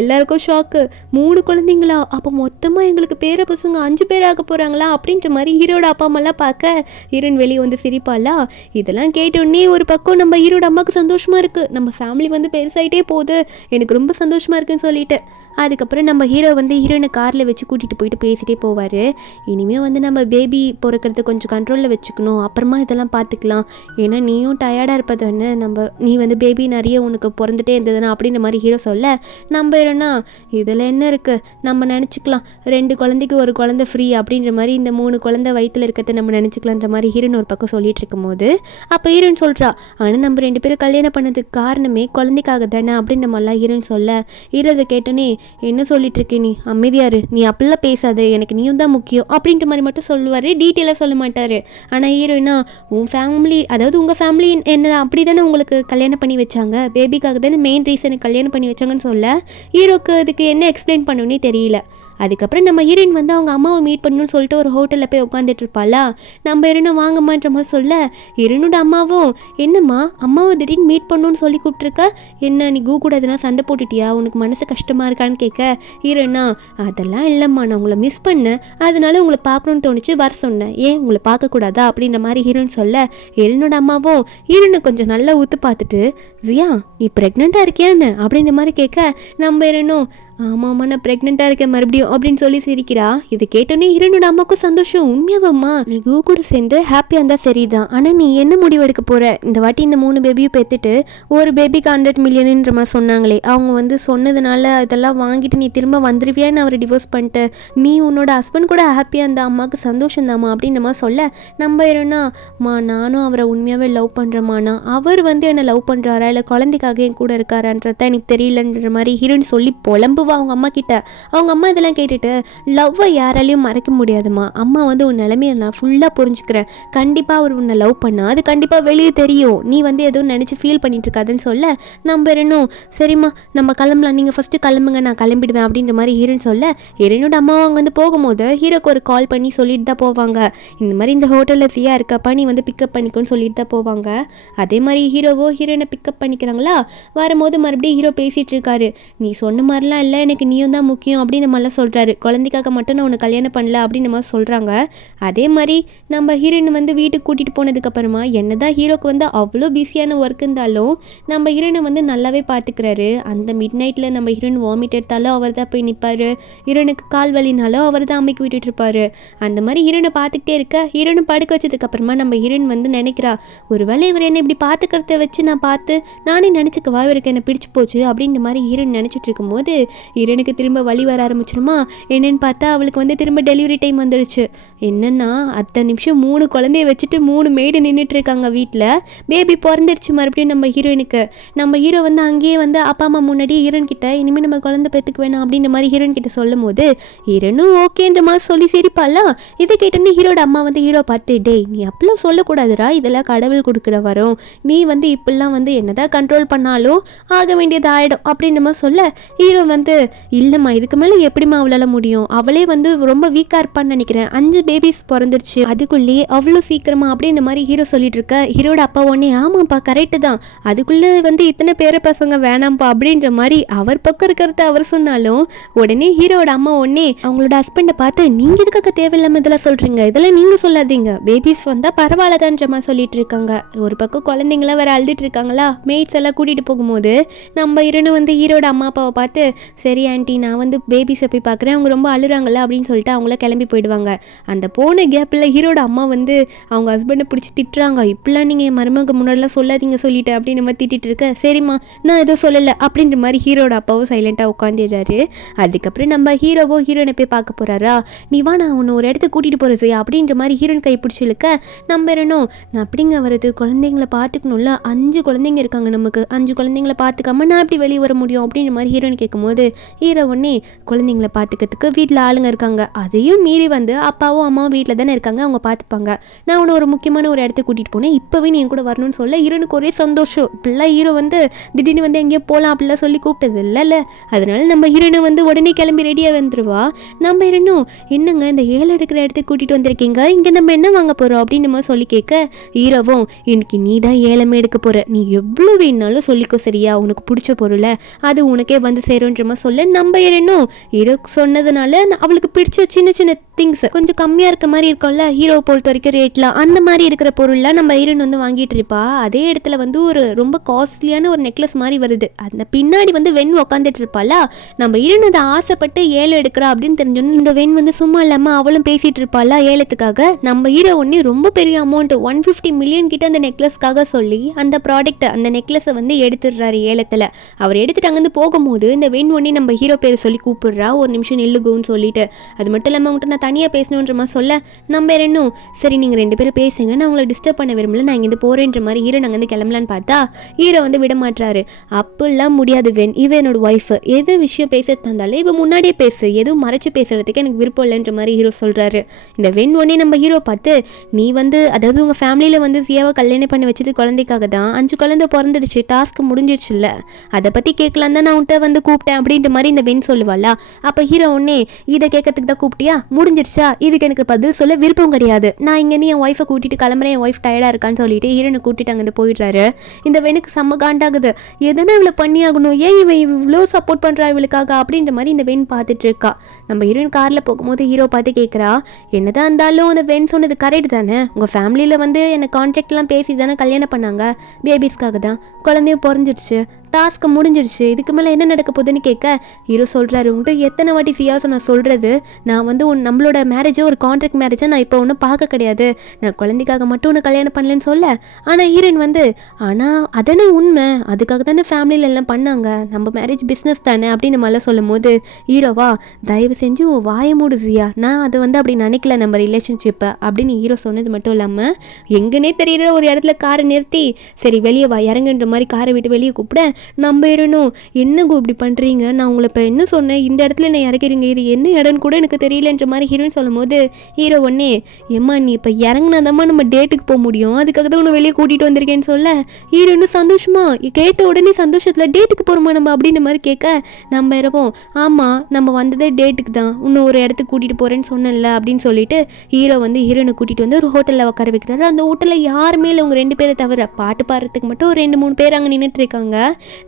எல்லாருக்கும் ஷாக்கு. 3 குழந்தைங்களா, அப்போ மொத்தமாக எங்களுக்கு பேர பசங்க 5 பேர் ஆக போகிறாங்களா அப்படின்ற மாதிரி ஹீரோட அப்பா அம்மாலாம் பார்க்க ஹீரோயின் வெளியே வந்து சிரிப்பாளா. இதெல்லாம் கேட்டோடனே ஒரு பக்கம் நம்ம ஹீரோட அம்மாவுக்கு சந்தோஷமாக இருக்குது, நம்ம ஃபேமிலி வந்து பெருசாகிட்டே போகுது, எனக்கு ரொம்ப சந்தோஷமாக இருக்குன்னு சொல்லிட்டு அதுக்கப்புறம் நம்ம ஹீரோ வந்து ஹீரோயினை காரில் வச்சு கூட்டிகிட்டு போயிட்டு பேசிகிட்டே போவார். இனிமேல் வந்து நம்ம பேபி பிறக்கிறது கொஞ்சம் கண்ட்ரோலில் வச்சுக்கணும், அப்புறமா இதெல்லாம் பார்த்துக்கலாம், ஏன்னா நீயும் டயர்டாக இருப்பதானே, நீ வந்து பேபி நிறைய உனக்கு பிறந்துட்டே இருந்ததுன்னா அப்படின்ற மாதிரி ஹீரோ சொல்ல, நம்ம ஏன்னா இதில் என்ன இருக்குது, நம்ம நினச்சிக்கலாம் 2 குழந்தைக்கு ஒரு குழந்தை ஃப்ரீ அப்படின்ற மாதிரி இந்த 3 குழந்தை வயிற்றில் இருக்கிறத நம்ம நினச்சிக்கலான்ற மாதிரி ஹீரோயின் ஒரு பக்கம் சொல்லிட்டு இருக்கும்போது அப்போ ஹீரோயின் சொல்கிறா, ஆனால் நம்ம 2 பேரும் கல்யாணம் பண்ணதுக்கு காரணமே குழந்தைக்காக தானே அப்படின்ற மாதிரிலாம் ஹீரோயின் சொல்ல, ஹீரோ இதை கேட்டோன்னே என்ன சொல்லிட்டு இருக்கே, நீ அமைதியாரு, நீ அப்படிலாம் பேசாது, எனக்கு நீயும் தான் முக்கியம் அப்படின்ற மாதிரி மட்டும் சொல்லுவார், டீட்டெயிலாக சொல்ல மாட்டார். ஆனால் ஹீரோயினா உன் ஃபேமிலி, அதாவது உங்கள் ஃபேமிலி என்ன அப்படி தானே உங்களுக்கு கல்யாணம் பண்ணி வச்சாங்க, பேபிக்காக தானே மெயின் ரீசனுக்கு கல்யாணம் பண்ணி வச்சாங்கன்னு சொல்ல ஹீரோக்கு அதுக்கு என்ன எக்ஸ்பிளைன் பண்ணுன்னே தெரியல. அதுக்கப்புறம் நம்ம ஹீரோயின் வந்து அவங்க அம்மாவை மீட் பண்ணணும்னு சொல்லிட்டு ஒரு ஹோட்டலில் போய் உட்காந்துட்டு இருப்பாளா, நம்ம ஹீரோனை வாங்கம்மான்ற மாதிரி சொல்ல ஹீரோனோட அம்மாவும் என்னம்மா அம்மாவை திடீர்னு மீட் பண்ணணும்னு சொல்லி கூப்பிட்ருக்க, என்ன நீ கூட எதனா சண்டை போட்டுட்டியா, உனக்கு மனசு கஷ்டமாக இருக்கான்னு கேட்க ஹீரோயினா அதெல்லாம் இல்லைம்மா, நான் உங்களை மிஸ் பண்ணேன், அதனால உங்களை பார்க்கணுன்னு தோணுச்சு வர சொன்னேன், ஏன் உங்களை பார்க்கக்கூடாதா அப்படின்ற மாதிரி ஹீரோயின் சொல்ல ஹீரோனோட அம்மாவும் ஹீரோனை கொஞ்சம் நல்லா ஊற்று பார்த்துட்டு ஜியா நீ ப்ரெக்னெண்ட்டாக இருக்கியான்னு அப்படின்ற மாதிரி கேட்க நம்ம ஹீரோனும் ஆமாம்மா நான் ப்ரெக்னெண்ட்டாக இருக்கேன் மறுபடியும் அப்படின்னு சொல்லி சிரிக்கிறா. இது கேட்டோன்னே ஹீரோனோட அம்மாவுக்கும் சந்தோஷம், உண்மையாவம்மா நீ கூட சேர்ந்து ஹாப்பியாக இருந்தால் சரிதான், ஆனால் நீ என்ன முடிவு எடுக்க போகிற, இந்த வாட்டி இந்த 3 பேபியும் பெற்றுட்டு ஒரு பேபிக்கு 100 மில்லியனுன்ற மாதிரி சொன்னாங்களே, அவங்க வந்து சொன்னதுனால இதெல்லாம் வாங்கிட்டு நீ திரும்ப வந்துருவியான்னு அவரை டிவோர்ஸ் பண்ணிட்டு நீ உன்னோட ஹஸ்பண்ட் கூட ஹாப்பியாக இருந்தா அம்மாவுக்கு சந்தோஷம் தாம்மா அப்படின்ற மாதிரி சொல்ல நம்ம ஹீரோனா நானும் அவரை உண்மையாகவே லவ் பண்ணுறேம்மாண்ணா, அவர் வந்து என்னை லவ் பண்ணுறாரா இல்லை குழந்தைக்காக என் கூட இருக்காரான்றதான் எனக்கு தெரியலன்ற மாதிரி ஹீரோயின் சொல்லி புலம்பு அவங்க அம்மா கிட்ட. அவங்க அம்மா இதெல்லாம் கேட்டுட்டு லவ்வை யாராலையும் மறைக்க முடியாதுமா, அம்மா வந்து உன் நிலைமையை நான் ஃபுல்லாக புரிஞ்சுக்கிறேன், கண்டிப்பாக அவர் உன்னை லவ் பண்ணா அது கண்டிப்பாக வெளியே தெரியும், நீ வந்து எதுவும் நினச்சி ஃபீல் பண்ணிட்டு இருக்காதுன்னு சொல்ல நம்ம இன்னும் சரிம்மா நம்ம கிளம்பலாம், நீங்கள் ஃபஸ்ட்டு கிளம்புங்க நான் கிளம்பிடுவேன் அப்படின்ற மாதிரி ஹீரோன்னு சொல்ல ஹீரோனோட அம்மாவும் அங்கே வந்து போகும்போது ஹீரோக்கு ஒரு கால் பண்ணி சொல்லிட்டு தான் போவாங்க, இந்த மாதிரி இந்த ஹோட்டலில் ஃப்ரீயாக இருக்கப்பா நீ வந்து பிக்கப் பண்ணிக்கோன்னு சொல்லிட்டு தான் போவாங்க. அதே மாதிரி ஹீரோவோ ஹீரோயினை பிக்கப் பண்ணிக்கிறாங்களா, வரும்போது மறுபடியும் ஹீரோ பேசிகிட்டு இருக்காரு, நீ சொன்ன மாதிரிலாம் இல்லை எனக்கு நீயும் தான் முக்கியம் அப்படின்னு நம்மளாம் சொல்கிறாரு, குழந்தைக்காக மட்டும் நான் உன்னை கல்யாணம் பண்ணல அப்படின்னு நம்ம சொல்கிறாங்க. அதே மாதிரி நம்ம ஹீரோயின் வந்து வீட்டுக்கு கூட்டிகிட்டு போனதுக்கப்புறமா என்னதான் ஹீரோக்கு வந்து அவ்வளோ பிஸியான ஒர்க் இருந்தாலும் நம்ம ஹீரோயினை வந்து நல்லாவே பார்த்துக்கிறாரு. அந்த மிட் நைட்டில் நம்ம ஹீரோயின் வாமிட் எடுத்தாலும் அவர் தான் போய் நிற்பார், ஹீரோனுக்கு கால் வலினாலும் அவர் தான் அம்மைக்கு விட்டுட்டு இருப்பார். அந்த மாதிரி ஹீரோனை பார்த்துக்கிட்டே இருக்க ஹீரோனை படுக்க வச்சதுக்கப்புறமா நம்ம ஹீரோயின் வந்து நினைக்கிறா, ஒருவேளை இவர் என்னை இப்படி பார்த்துக்கிறத வச்சு நான் பார்த்து நானே நினச்சிக்கவா இவருக்கு என்னை பிடிச்சி போச்சு அப்படின்ற மாதிரி ஹீரோயின் நினச்சிட்டு இருக்கும்போது ஹீரோனுக்கு திரும்ப வலி வர ஆரம்பிச்சிருமா. என்னன்னு பார்த்தா அவளுக்கு வந்து திரும்ப டெலிவரி டைம் வந்துடுச்சு. என்னன்னா அத்தனை நிமிஷம் 3 குழந்தைய வச்சுட்டு 3 மெய்டு நின்றுட்டு இருக்காங்க வீட்டில், பேபி பிறந்துருச்சு மறுபடியும் நம்ம ஹீரோயினுக்கு. நம்ம ஹீரோ வந்து அங்கேயே வந்து அப்பா அம்மா முன்னாடி ஹீரோயின் கிட்ட இனிமேல் நம்ம குழந்தை பெற்றுக்க வேணாம் அப்படின்ற மாதிரி ஹீரோயின் கிட்ட சொல்லும் போது ஹீரோனும் ஓகேன்ற மாதிரி சொல்லி சிரிப்பாளா. இதை கேட்டோன்னே ஹீரோட அம்மா வந்து ஹீரோ பார்த்து டேய் நீ அப்படிலாம் சொல்லக்கூடாதுரா, இதெல்லாம் கடவுள் கொடுக்குற வரும், நீ வந்து இப்படிலாம் வந்து என்னதான் கண்ட்ரோல் பண்ணாலும் ஆக வேண்டியது ஆகிடும் அப்படின்ற மாதிரி சொல்ல ஹீரோ வந்து இல்லைம்மா இதுக்கு மேலே எப்படிம்மா அவளால் முடியும், அவளே வந்து ரொம்ப வீக்காக இருப்பான்னு நினைக்கிறேன், 5 பேபிஸ் பிறந்துருச்சு அதுக்குள்ளேயே அவ்வளோ சீக்கிரமா அப்படின்ற மாதிரி ஹீரோ சொல்லிட்டு இருக்க. ஹீரோட அப்பா உடனே ஆமாப்பா கரெக்டு தான், அதுக்குள்ளே வந்து இத்தனை பேர பசங்க வேணாம்ப்பா அப்படின்ற மாதிரி அவர் பக்கம் இருக்கிறத அவர் சொன்னாலும் உடனே ஹீரோட அம்மா உடனே அவங்களோட ஹஸ்பண்டை பார்த்து நீங்கள் எதுக்காக தேவையில்லாமல் இதெல்லாம் சொல்கிறீங்க, இதெல்லாம் நீங்கள் சொல்லாதீங்க, பேபிஸ் வந்தால் பரவாயில்லதான்ற மாதிரி சொல்லிட்டு இருக்காங்க. ஒரு பக்கம் குழந்தைங்களாம் வேற அழுதுட்டு இருக்காங்களா, மெய்ட்ஸ் எல்லாம் கூட்டிகிட்டு போகும்போது நம்ம ஹீரோனு வந்து ஹீரோட அம்மா அப்பாவை பார்த்து சரி ஆண்டி நான் வந்து பேபிஸை போய் பார்க்குறேன் அவங்க ரொம்ப அழுறாங்களா அப்படின்னு சொல்லிட்டு அவங்கள கிளம்பி போயிடுவாங்க. அந்த போன கேப்பில் ஹீரோட அம்மா வந்து அவங்க ஹஸ்பண்டை பிடிச்சி திட்டுறாங்க, இப்படிலாம் நீங்கள் என் மருமக முன்னாடிலாம் சொல்லாதீங்க சொல்லிட்டு அப்படின்னு நம்ம திட்டிட்டு இருக்க. சரிம்மா நான் எதுவும் சொல்லலை அப்படின்ற மாதிரி ஹீரோட அப்பாவும் சைலண்ட்டாக உட்காந்துடுறாரு. அதுக்கப்புறம் நம்ம ஹீரோவோ ஹீரோனை போய் பார்க்க போகிறாரா, நீ வா நான் உன்னை ஒரு இடத்துக்கு கூட்டிகிட்டு போகிறேன் செய்யா அப்படின்ற மாதிரி ஹீரோயின் கை பிடிச்சி இழுக்க நம்ம என்னோ நான் அப்படிங்க வருது குழந்தைங்களை பார்த்துக்கணும்ல, 5 குழந்தைங்க இருக்காங்க நமக்கு, 5 குழந்தைங்களை பார்த்துக்காம நான் எப்படி வெளியே வர முடியும் அப்படின்ற மாதிரி ஹீரோயின் கேட்கும்போது ஹீரோ உடனே குழந்தைங்களை பார்த்துக்கிறதுக்கு வீட்டில் ஆளுங்க இருக்காங்க, அதையும் மீறி வந்து அப்பாவும் அம்மாவும் வீட்டில் தானே இருக்காங்க அவங்க பார்த்துப்பாங்க, நான் உன்னை ஒரு முக்கியமான ஒரு இடத்துக்கு கூட்டிகிட்டு போனேன் இப்போவே நீ என் கூட வரணும்னு சொல்ல ஹீரோனுக்கு ஒரே சந்தோஷம். இப்படிலாம் ஹீரோ வந்து திடீர்னு வந்து எங்கேயோ போகலாம் அப்படிலாம் சொல்லி கூப்பிட்டது இல்லைல்ல, அதனால நம்ம ஹீரோனை வந்து உடனே கிளம்பி ரெடியாக வந்துடுவா. நம்ம ஹீரோனும் என்னங்க இந்த 7 எடுக்கிற இடத்துக்கு கூட்டிகிட்டு வந்திருக்கீங்க, இங்கே நம்ம என்ன வாங்க போகிறோம் அப்படின்னு நம்ம சொல்லி கேட்க ஹீரோவும் இன்னைக்கு நீ தான் ஏலமே எடுக்க போகிற, நீ எவ்வளோ வேணுனாலும் சொல்லிக்கோ சரியா, உனக்கு பிடிச்ச பொருளை அது உனக்கே வந்து சேரும்ன்ற மாதிரி சொல்ல நம்ம ஹீரோனும் ஹீரோ சொன்னதுனால அவளுக்கு பிடிச்ச சின்ன சின்ன திங்ஸ் கொஞ்சம் கம்மியாக இருக்க மாதிரி இருக்கும்ல ஹீரோ பொறுத்த வரைக்கும் ரேட்லாம், அந்த மாதிரி இருக்கிற பொருள்லாம் நம்ம ஹீரோயின் வந்து வாங்கிட்டு இருப்பா. அதே இடத்துல வந்து ஒரு ரொம்ப காஸ்ட்லியான ஒரு நெக்லஸ் மாதிரி வருது. அந்த பின்னாடி வந்து வெண் உட்காந்துட்டு இருப்பாளா, நம்ம ஹீரோயின் அதை ஆசைப்பட்டு ஏலம் எடுக்கிறா அப்படின்னு தெரிஞ்சோன்னு இந்த வெண் வந்து சும்மா இல்லாமல் அவளும் பேசிட்டு இருப்பாளா ஏலத்துக்காக. நம்ம ஹீரோ ஒன்னே ரொம்ப பெரிய அமௌண்ட் 150 மில்லியன் கிட்ட அந்த நெக்லஸ்க்காக சொல்லி அந்த ப்ராடக்ட் அந்த நெக்லஸை வந்து எடுத்துடுறாரு ஏலத்தில். அவர் எடுத்துட்டு அங்கேருந்து போகும்போது இந்த வெண் ஒன்னே நம்ம ஹீரோ பேரை சொல்லி கூப்பிடுறா, ஒரு நிமிஷம் நில்லுகுன்னு சொல்லிட்டு. அது மட்டும் இல்லாமல் அவங்ககிட்ட நான் தனியாக பேசணுன்ற மாதிரி சொல்ல, நம்ம ரெண்டும் சரி நீங்கள் 2 பேரும் பேசுங்க, நான் உங்களை டிஸ்டர்ப் பண்ண விரும்பல, நான் இங்கேருந்து போகிறேன்ற மாதிரி ஹீரோ நாங்கள் வந்து கிளம்பலான்னு பார்த்தா ஹீரோ வந்து விட மாட்டாரு. அப்படிலாம் முடியாது வெண், இவன் என்னோட ஒய்ஃபு, எது விஷயம் பேச தந்தாலும் இவன் முன்னாடியே பேசு, எதுவும் மறைச்சு பேசுறதுக்கு எனக்கு விருப்பம் இல்லைன்ற மாதிரி ஹீரோ சொல்கிறாரு. இந்த வெண் ஒன்னே நம்ம ஹீரோ பார்த்து, நீ வந்து அதாவது உங்கள் ஃபேமிலியில் வந்து சியாவை கல்யாணம் பண்ணி வச்சது குழந்தைக்காக தான், 5 குழந்தை பிறந்துடுச்சு, டாஸ்க்கு முடிஞ்சிடுச்சு இல்லை, அதை பற்றி கேட்கலாம் தான் நான் உன்ட்ட வந்து கூப்பிட்டேன் அப்படின்ற மாதிரி இந்த வெண் சொல்லுவாளா. அப்போ ஹீரோ ஒன்னே இதை கேட்கறதுக்கு தான் கூப்பிட்டியா, முடிஞ்சிடுச்சா, இதுக்கு எனக்கு பதில் சொல்ல விருப்பம் கிடையாது, நான் இங்கேருந்து என் ஒய்ஃபை கூட்டிட்டு கிளம்புறேன், என் ஒய்ஃப் டயர்டாக இருக்கான்னு சொல்லிட்டு ஹீரோனை கூட்டிட்டு அங்கே போயிடுறாரு. இந்த வெனுக்கு செம்ம காண்டாகுது, எதனா இவ்வளோ பண்ணி ஆகணும், ஏன் இவன் இவ்வளோ சப்போர்ட் பண்ணுறா இவளுக்காக அப்படின்ற மாதிரி இந்த வென் பார்த்துட்டு இருக்கா. நம்ம ஹீரோயின் காரில் போகும்போது ஹீரோ பார்த்து கேட்குறா, என்னதான் இருந்தாலும் அந்த வென் சொன்னது கரெக்ட் தானே, உங்கள் ஃபேமிலியில் வந்து என்னை கான்ட்ராக்ட்லாம் பேசி தானே கல்யாணம் பண்ணாங்க, பேபிஸ்க்காக தான், குழந்தையும் பிறந்துடுச்சு, டாஸ்க்கு முடிஞ்சிடுச்சு, இதுக்கு மேலே என்ன நடக்க போகுதுன்னு கேட்க ஹீரோ சொல்கிறாரு, உங்கள்கிட்ட எத்தனை வாட்டி சியாசம் நான் சொல்கிறது, நான் வந்து நம்மளோட மேரேஜை ஒரு கான்ட்ராக்ட் மேரேஜை நான் இப்போ ஒன்றும் பார்க்க கிடையாது, நான் குழந்தைக்காக மட்டும் ஒன்று கல்யாணம் பண்ணலன்னு சொல்ல. ஆனால் ஹீரோயின் வந்து ஆனால் அதானே உண்மை, அதுக்காக தானே ஃபேமிலியில் எல்லாம் பண்ணாங்க, நம்ம மேரேஜ் பிஸ்னஸ் தானே அப்படின்னு மாதிரிலாம் சொல்லும் போது ஹீரோவா தயவு செஞ்சு வாய மூடு சியா, நான் அதை வந்து அப்படி நினைக்கல நம்ம ரிலேஷன்ஷிப்பை அப்படின்னு ஹீரோ சொன்னது மட்டும் இல்லாமல் எங்கன்னே தெரியுற ஒரு இடத்துல காரை நிறுத்தி சரி வெளியே வா இறங்குன்ற மாதிரி காரை விட்டு வெளியே கூப்பிட, நம்ம இடணும் என்னங்க இப்படி பண்ணுறீங்க, நான் உங்களை இப்போ என்ன சொன்னேன், இந்த இடத்துல என்ன இறக்கிறீங்க, இது என்ன இடம்னு கூட எனக்கு தெரியலன்ற மாதிரி ஹீரோயின் சொல்லும் போது ஹீரோ ஒன்னே ஏம்மா நீ இப்போ இறங்குனாதாம்மா நம்ம டேட்டுக்கு போக முடியும், அதுக்காக தான் உன்னை வெளியே கூட்டிகிட்டு வந்திருக்கேன்னு சொல்ல ஹீரோயினும் சந்தோஷமா கேட்ட உடனே சந்தோஷத்தில் டேட்டுக்கு போகிறோமா நம்ம அப்படின்ற மாதிரி கேட்க, நம்ம இரவும் ஆமாம் நம்ம வந்ததே டேட்டுக்கு தான், இன்னும் ஒரு இடத்துக்கு கூட்டிகிட்டு போகிறேன்னு சொன்னேன்ல அப்படின்னு சொல்லிட்டு ஹீரோ வந்து ஹீரோனை கூட்டிகிட்டு வந்து ஒரு ஹோட்டலில் உட்கார வைக்கிறாரு. அந்த ஹோட்டலில் யாருமே இல்லை, உங்கள் 2 பேரை தவிர, பாட்டு பாடுறதுக்கு மட்டும் ஒரு 2-3 பேர் அங்கே நின்றுட்டு இருக்காங்க.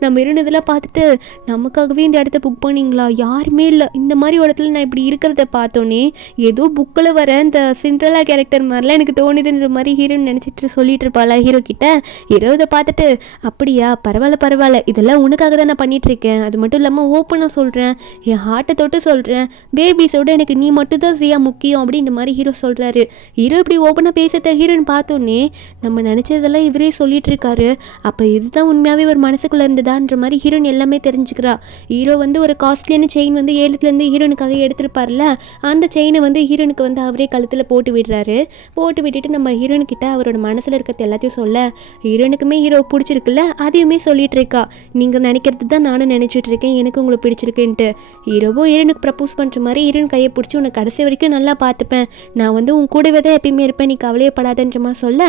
நம்ம இருந்ததெல்லாம் பார்த்துட்டு நமக்காகவே இந்த இடத்த புக் பண்ணிங்களா, யாருமே இல்லை, இந்த மாதிரி இடத்துல நான் இப்படி இருக்கிறத பார்த்தோன்னே ஏதோ புக்கில் வர இந்த சிண்ட்ரலா கேரக்டர் மாதிரிலாம் எனக்கு தோணுதுன்ற மாதிரி ஹீரோன்னு நினச்சிட்டு சொல்லிட்டு இருப்பாளா ஹீரோ கிட்ட. ஹீரோ இதை பார்த்துட்டு அப்படியா பரவாயில்ல இதெல்லாம் உனக்காக தான் நான் பண்ணிகிட்ருக்கேன், அது மட்டும் இல்லாமல் ஓப்பனாக சொல்கிறேன், என் ஹார்ட்டை தொட்டு சொல்கிறேன், பேபிஸோட எனக்கு நீ மட்டும் தான் சியா முக்கியம் அப்படின்ற மாதிரி ஹீரோ சொல்கிறாரு. ஹீரோ இப்படி ஓப்பனாக பேசுறத ஹீரோன்னு பார்த்தோன்னே நம்ம நினச்சதெல்லாம் இவரே சொல்லிட்டு இருக்காரு, அப்போ இதுதான் உண்மையாகவே ஒரு மனசுக்குள்ளே இருந்ததான்ற மாதிரி ஹீரோயின் எல்லாமே தெரிஞ்சுக்கிறா. ஹீரோ வந்து ஒரு காஸ்ட்லியான செயின் வந்து ஏலத்துலேருந்து ஹீரோனுக்காக எடுத்துருப்பார்ல, அந்த செயினை வந்து ஹீரோனுக்கு வந்து அவரே கழுத்தில் போட்டு விடுறாரு. போட்டு விட்டுட்டு நம்ம ஹீரோனுக்கிட்ட அவரோட மனசில் இருக்கிறது எல்லாத்தையும் சொல்ல ஹீரோனுக்குமே ஹீரோ பிடிச்சிருக்குல்ல அதையுமே சொல்லிட்டு இருக்கா. நீங்கள் நினைக்கிறது தான் நானும் நினச்சிட்டு இருக்கேன், எனக்கு உங்களுக்கு பிடிச்சிருக்குன்ட்டு. ஹீரோவும் ஹீரோனுக்கு ப்ரப்போஸ் பண்ணுற மாதிரி ஹீரோன் கையை பிடிச்சி உன்னை கடைசி வரைக்கும் நல்லா பார்த்துப்பேன், நான் வந்து உன் கூடவே தான் எப்பயுமே இருப்பேன், நீ கவலையப்படாதன்ற மாதிரி சொல்ல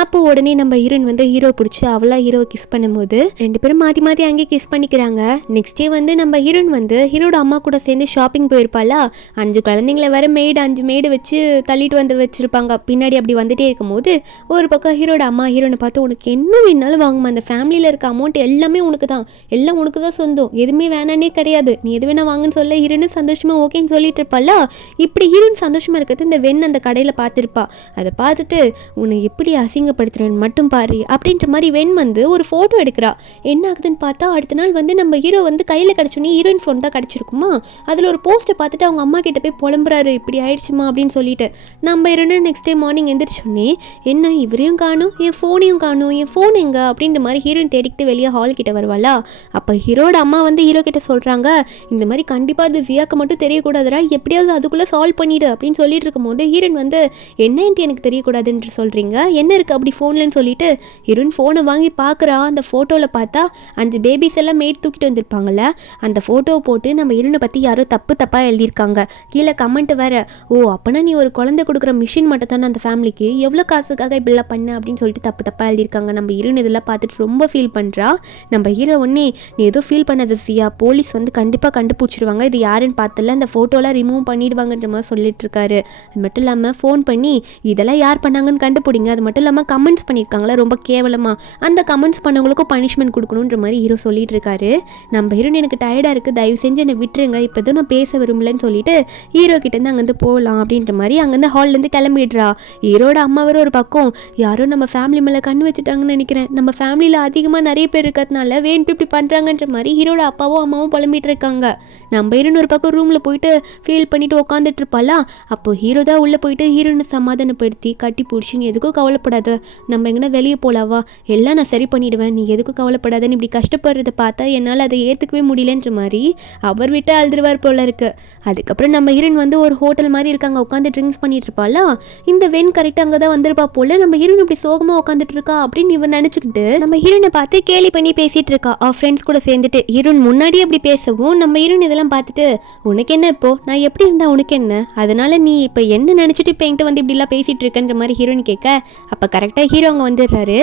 அப்போ உடனே நம்ம ஹீரோயின் வந்து ஹீரோ பிடிச்சி அவளா ஹீரோவை கிஸ் பண்ணும்போது 2 பேரும் மாற்றி மாற்றி அங்கே கிஸ் பண்ணிக்கிறாங்க. நெக்ஸ்ட் டே வந்து நம்ம ஹீரோயின் வந்து ஹீரோட அம்மா கூட சேர்ந்து ஷாப்பிங் போயிருப்பாளா. 5 குழந்தைங்கள வேற 5 மேடு வச்சு தள்ளிட்டு வந்து வச்சிருப்பாங்க பின்னாடி. அப்படி வந்துட்டே இருக்கும்போது ஒரு பக்கம் ஹீரோட அம்மா ஹீரோனை பார்த்து உனக்கு என்ன வேணாலும் வாங்குமா, அந்த ஃபேமிலியில் இருக்க அமௌண்ட் எல்லாமே உனக்கு தான், எல்லாம் உனக்கு தான் சொந்தம், எதுவுமே வேணானே கிடையாது, நீ எது வேணா வாங்குன்னு சொல்ல ஹீரோனும் சந்தோஷமா ஓகேன்னு சொல்லிட்டு இருப்பாளா. இப்படி ஹீரோயின் சந்தோஷமா இருக்கிறது இந்த வெண் அந்த கடையில் பார்த்துருப்பா. அதை பார்த்துட்டு உன்னை எப்படி அசிங்கப்படுத்துறேன்னு மட்டும் பாரு அப்படின்ற மாதிரி வெண் வந்து ஒரு ஃபோட்டோ எடுக்கிறா. என்ன ஆகுதுன்னு பார்த்தா அடுத்த நாள் வந்து நம்ம ஹீரோ வந்து கையில் கிடச்சோன்னே ஹீரோயின் ஃபோன் தான் கிடச்சிருக்குமா. அதில் ஒரு போஸ்ட்டை பார்த்துட்டு அவங்க அம்மா கிட்ட போய் புலம்புறாரு, இப்படி ஆயிடுச்சுமா அப்படின்னு சொல்லிட்டு. நம்ம ஹீரோனு நெக்ஸ்ட் டே மார்னிங் எந்திரிச்சோன்னே என்ன இவரையும் காணும் என் ஃபோனையும் காணும், என் ஃபோன் எங்க அப்படின்ற மாதிரி ஹீரோயின் தேடிக்கிட்டு வெளியே ஹால் கிட்ட வருவாளா. அப்போ ஹீரோட அம்மா வந்து ஹீரோ கிட்ட சொல்கிறாங்க, இந்த மாதிரி கண்டிப்பாக அது ஜியாக்கு மட்டும் தெரியக்கூடாதுடா, எப்படியாவது அதுக்குள்ளே சால்வ் பண்ணிவிடு அப்படின்னு சொல்லிட்டு இருக்கும்போது ஹீரோயின் வந்து என்னன்ட்டு எனக்கு தெரியக்கூடாதுன்னு சொல்கிறீங்க, என்ன இருக்குது அப்படி ஃபோன்லன்னு சொல்லிட்டு ஹீரோயின் ஃபோனை வாங்கி பார்க்குறா. அந்த ஃபோட்டோவில் பார்த்தா 5 பேபிஸ் எல்லாம் மேட் தூக்கிட்டு வந்திருப்பாங்கள்ல, அந்த ஃபோட்டோவை போட்டு நம்ம ஹீரோனை பற்றி யாரோ தப்பாக எழுதியிருக்காங்க. கீழே கமெண்ட் வேறு, ஓ அப்போனா நீ ஒரு குழந்தை கொடுக்குற மிஷின் மட்டும் தானே அந்த ஃபேமிலிக்கு, எவ்வளோ காசுக்காக இப்படிலாம் பண்ண அப்படின்னு சொல்லிட்டு தப்பாக எழுதியிருக்காங்க. நம்ம ஹீரோன் இதெல்லாம் பார்த்துட்டு ரொம்ப ஃபீல் பண்ணுறா. நம்ம ஹீரோ ஒன்னே நீ ஏதோ ஃபீல் பண்ணது சியா, போலீஸ் வந்து கண்டிப்பாக கண்டுபிடிச்சிருவாங்க, இது யாருன்னு பார்த்தல அந்த ஃபோட்டோலாம் ரிமூவ் பண்ணிடுவாங்கன்ற மாதிரி சொல்லிட்டு இருக்காரு. அது மட்டும் இல்லாமல் ஃபோன் பண்ணி இதெல்லாம் யார் பண்ணாங்கன்னு கண்டுபிடிங்க, அது மட்டும் இல்லாமல் கமெண்ட்ஸ் பண்ணியிருக்காங்களா ரொம்ப கேவலமாக, அந்த கமெண்ட்ஸ் பண்ணவங்களுக்கும் பனிஷ்மெண்ட் கொடுக்கணுன்ற மாதிரி ஹீரோ சொல்லிட்டு இருக்காரு. நம்ம ஹீரோன் எனக்கு டயர்டாக இருக்குது, தயவு செஞ்சு என்னை விட்டுருங்க, இப்போ எதுவும் நான் பேச விரும்பலன்னு சொல்லிட்டு ஹீரோ கிட்டேருந்து அங்கேருந்து போகலாம் அப்படின்ற மாதிரி அங்கேருந்து ஹால்லேருந்து கிளம்பிடுறா. ஹீரோட அம்மா வர ஒரு பக்கம் யாரோ நம்ம ஃபேமிலி மேலே கண்ணு வச்சுட்டாங்கன்னு நினைக்கிறேன், நம்ம ஃபேமிலியில் அதிகமாக நிறைய பேர் இருக்கிறதுனால வேணும் இப்படி பண்ணுறாங்கன்ற மாதிரி ஹீரோட அப்பாவும் அம்மாவும் புலம்பிட்டு இருக்காங்க. நம்ம ஹீரோன் ஒரு பக்கம் ரூமில் போயிட்டு ஃபீல் பண்ணிட்டு உட்காந்துட்டு இருப்பாளா. அப்போ ஹீரோ தான் உள்ளே போயிட்டு ஹீரோனை சமாதானப்படுத்தி கட்டி பிடிச்சி, நீ எதுக்கும் கவலைப்படாத, நம்ம எங்கன்னா வெளியே போகலாவா, எல்லாம் நான் சரி பண்ணிவிடுவேன், நீ எதுக்கும் கவலைப்படாதன்னு இப்படி கஷ்டப்படுறத பார்த்தா என்னால் அதை ஏற்றுக்கவே முடியலன்ற மாதிரி அவர் விட்டு அழுதுருவார் போல இருக்கு. அதுக்கப்புறம் நம்ம ஹீரோன் வந்து ஒரு ஹோட்டல் மாதிரி இருக்காங்க, உட்காந்து ட்ரிங்க்ஸ் பண்ணிட்டு இருப்பாளா. இந்த வென் கரெக்டாக அங்கே தான் வந்திருப்பா போல. நம்ம ஹீரோன் இப்படி சோகமாக உட்காந்துட்டு இருக்கா அப்படின்னு இவன் நினச்சிக்கிட்டு நம்ம ஹீரோனை பார்த்து கேலி பண்ணி பேசிட்டு இருக்கா அவ ஃப்ரெண்ட்ஸ் கூட சேர்ந்துட்டு. ஹீரோன் முன்னாடியே அப்படி பேசவும் நம்ம ஹீரோன் இதெல்லாம் பார்த்துட்டு, உனக்கு என்ன இப்போ, நான் எப்படி இருந்தா உனக்கு என்ன, அதனால நீ இப்போ என்ன நினச்சிட்டு இப்போ என்கிட்ட வந்து இப்படிலாம் பேசிட்டு இருக்கன்ற மாதிரி ஹீரோன் கேட்க, அப்போ கரெக்டாக ஹீரோ அங்கே வந்துடுறாரு.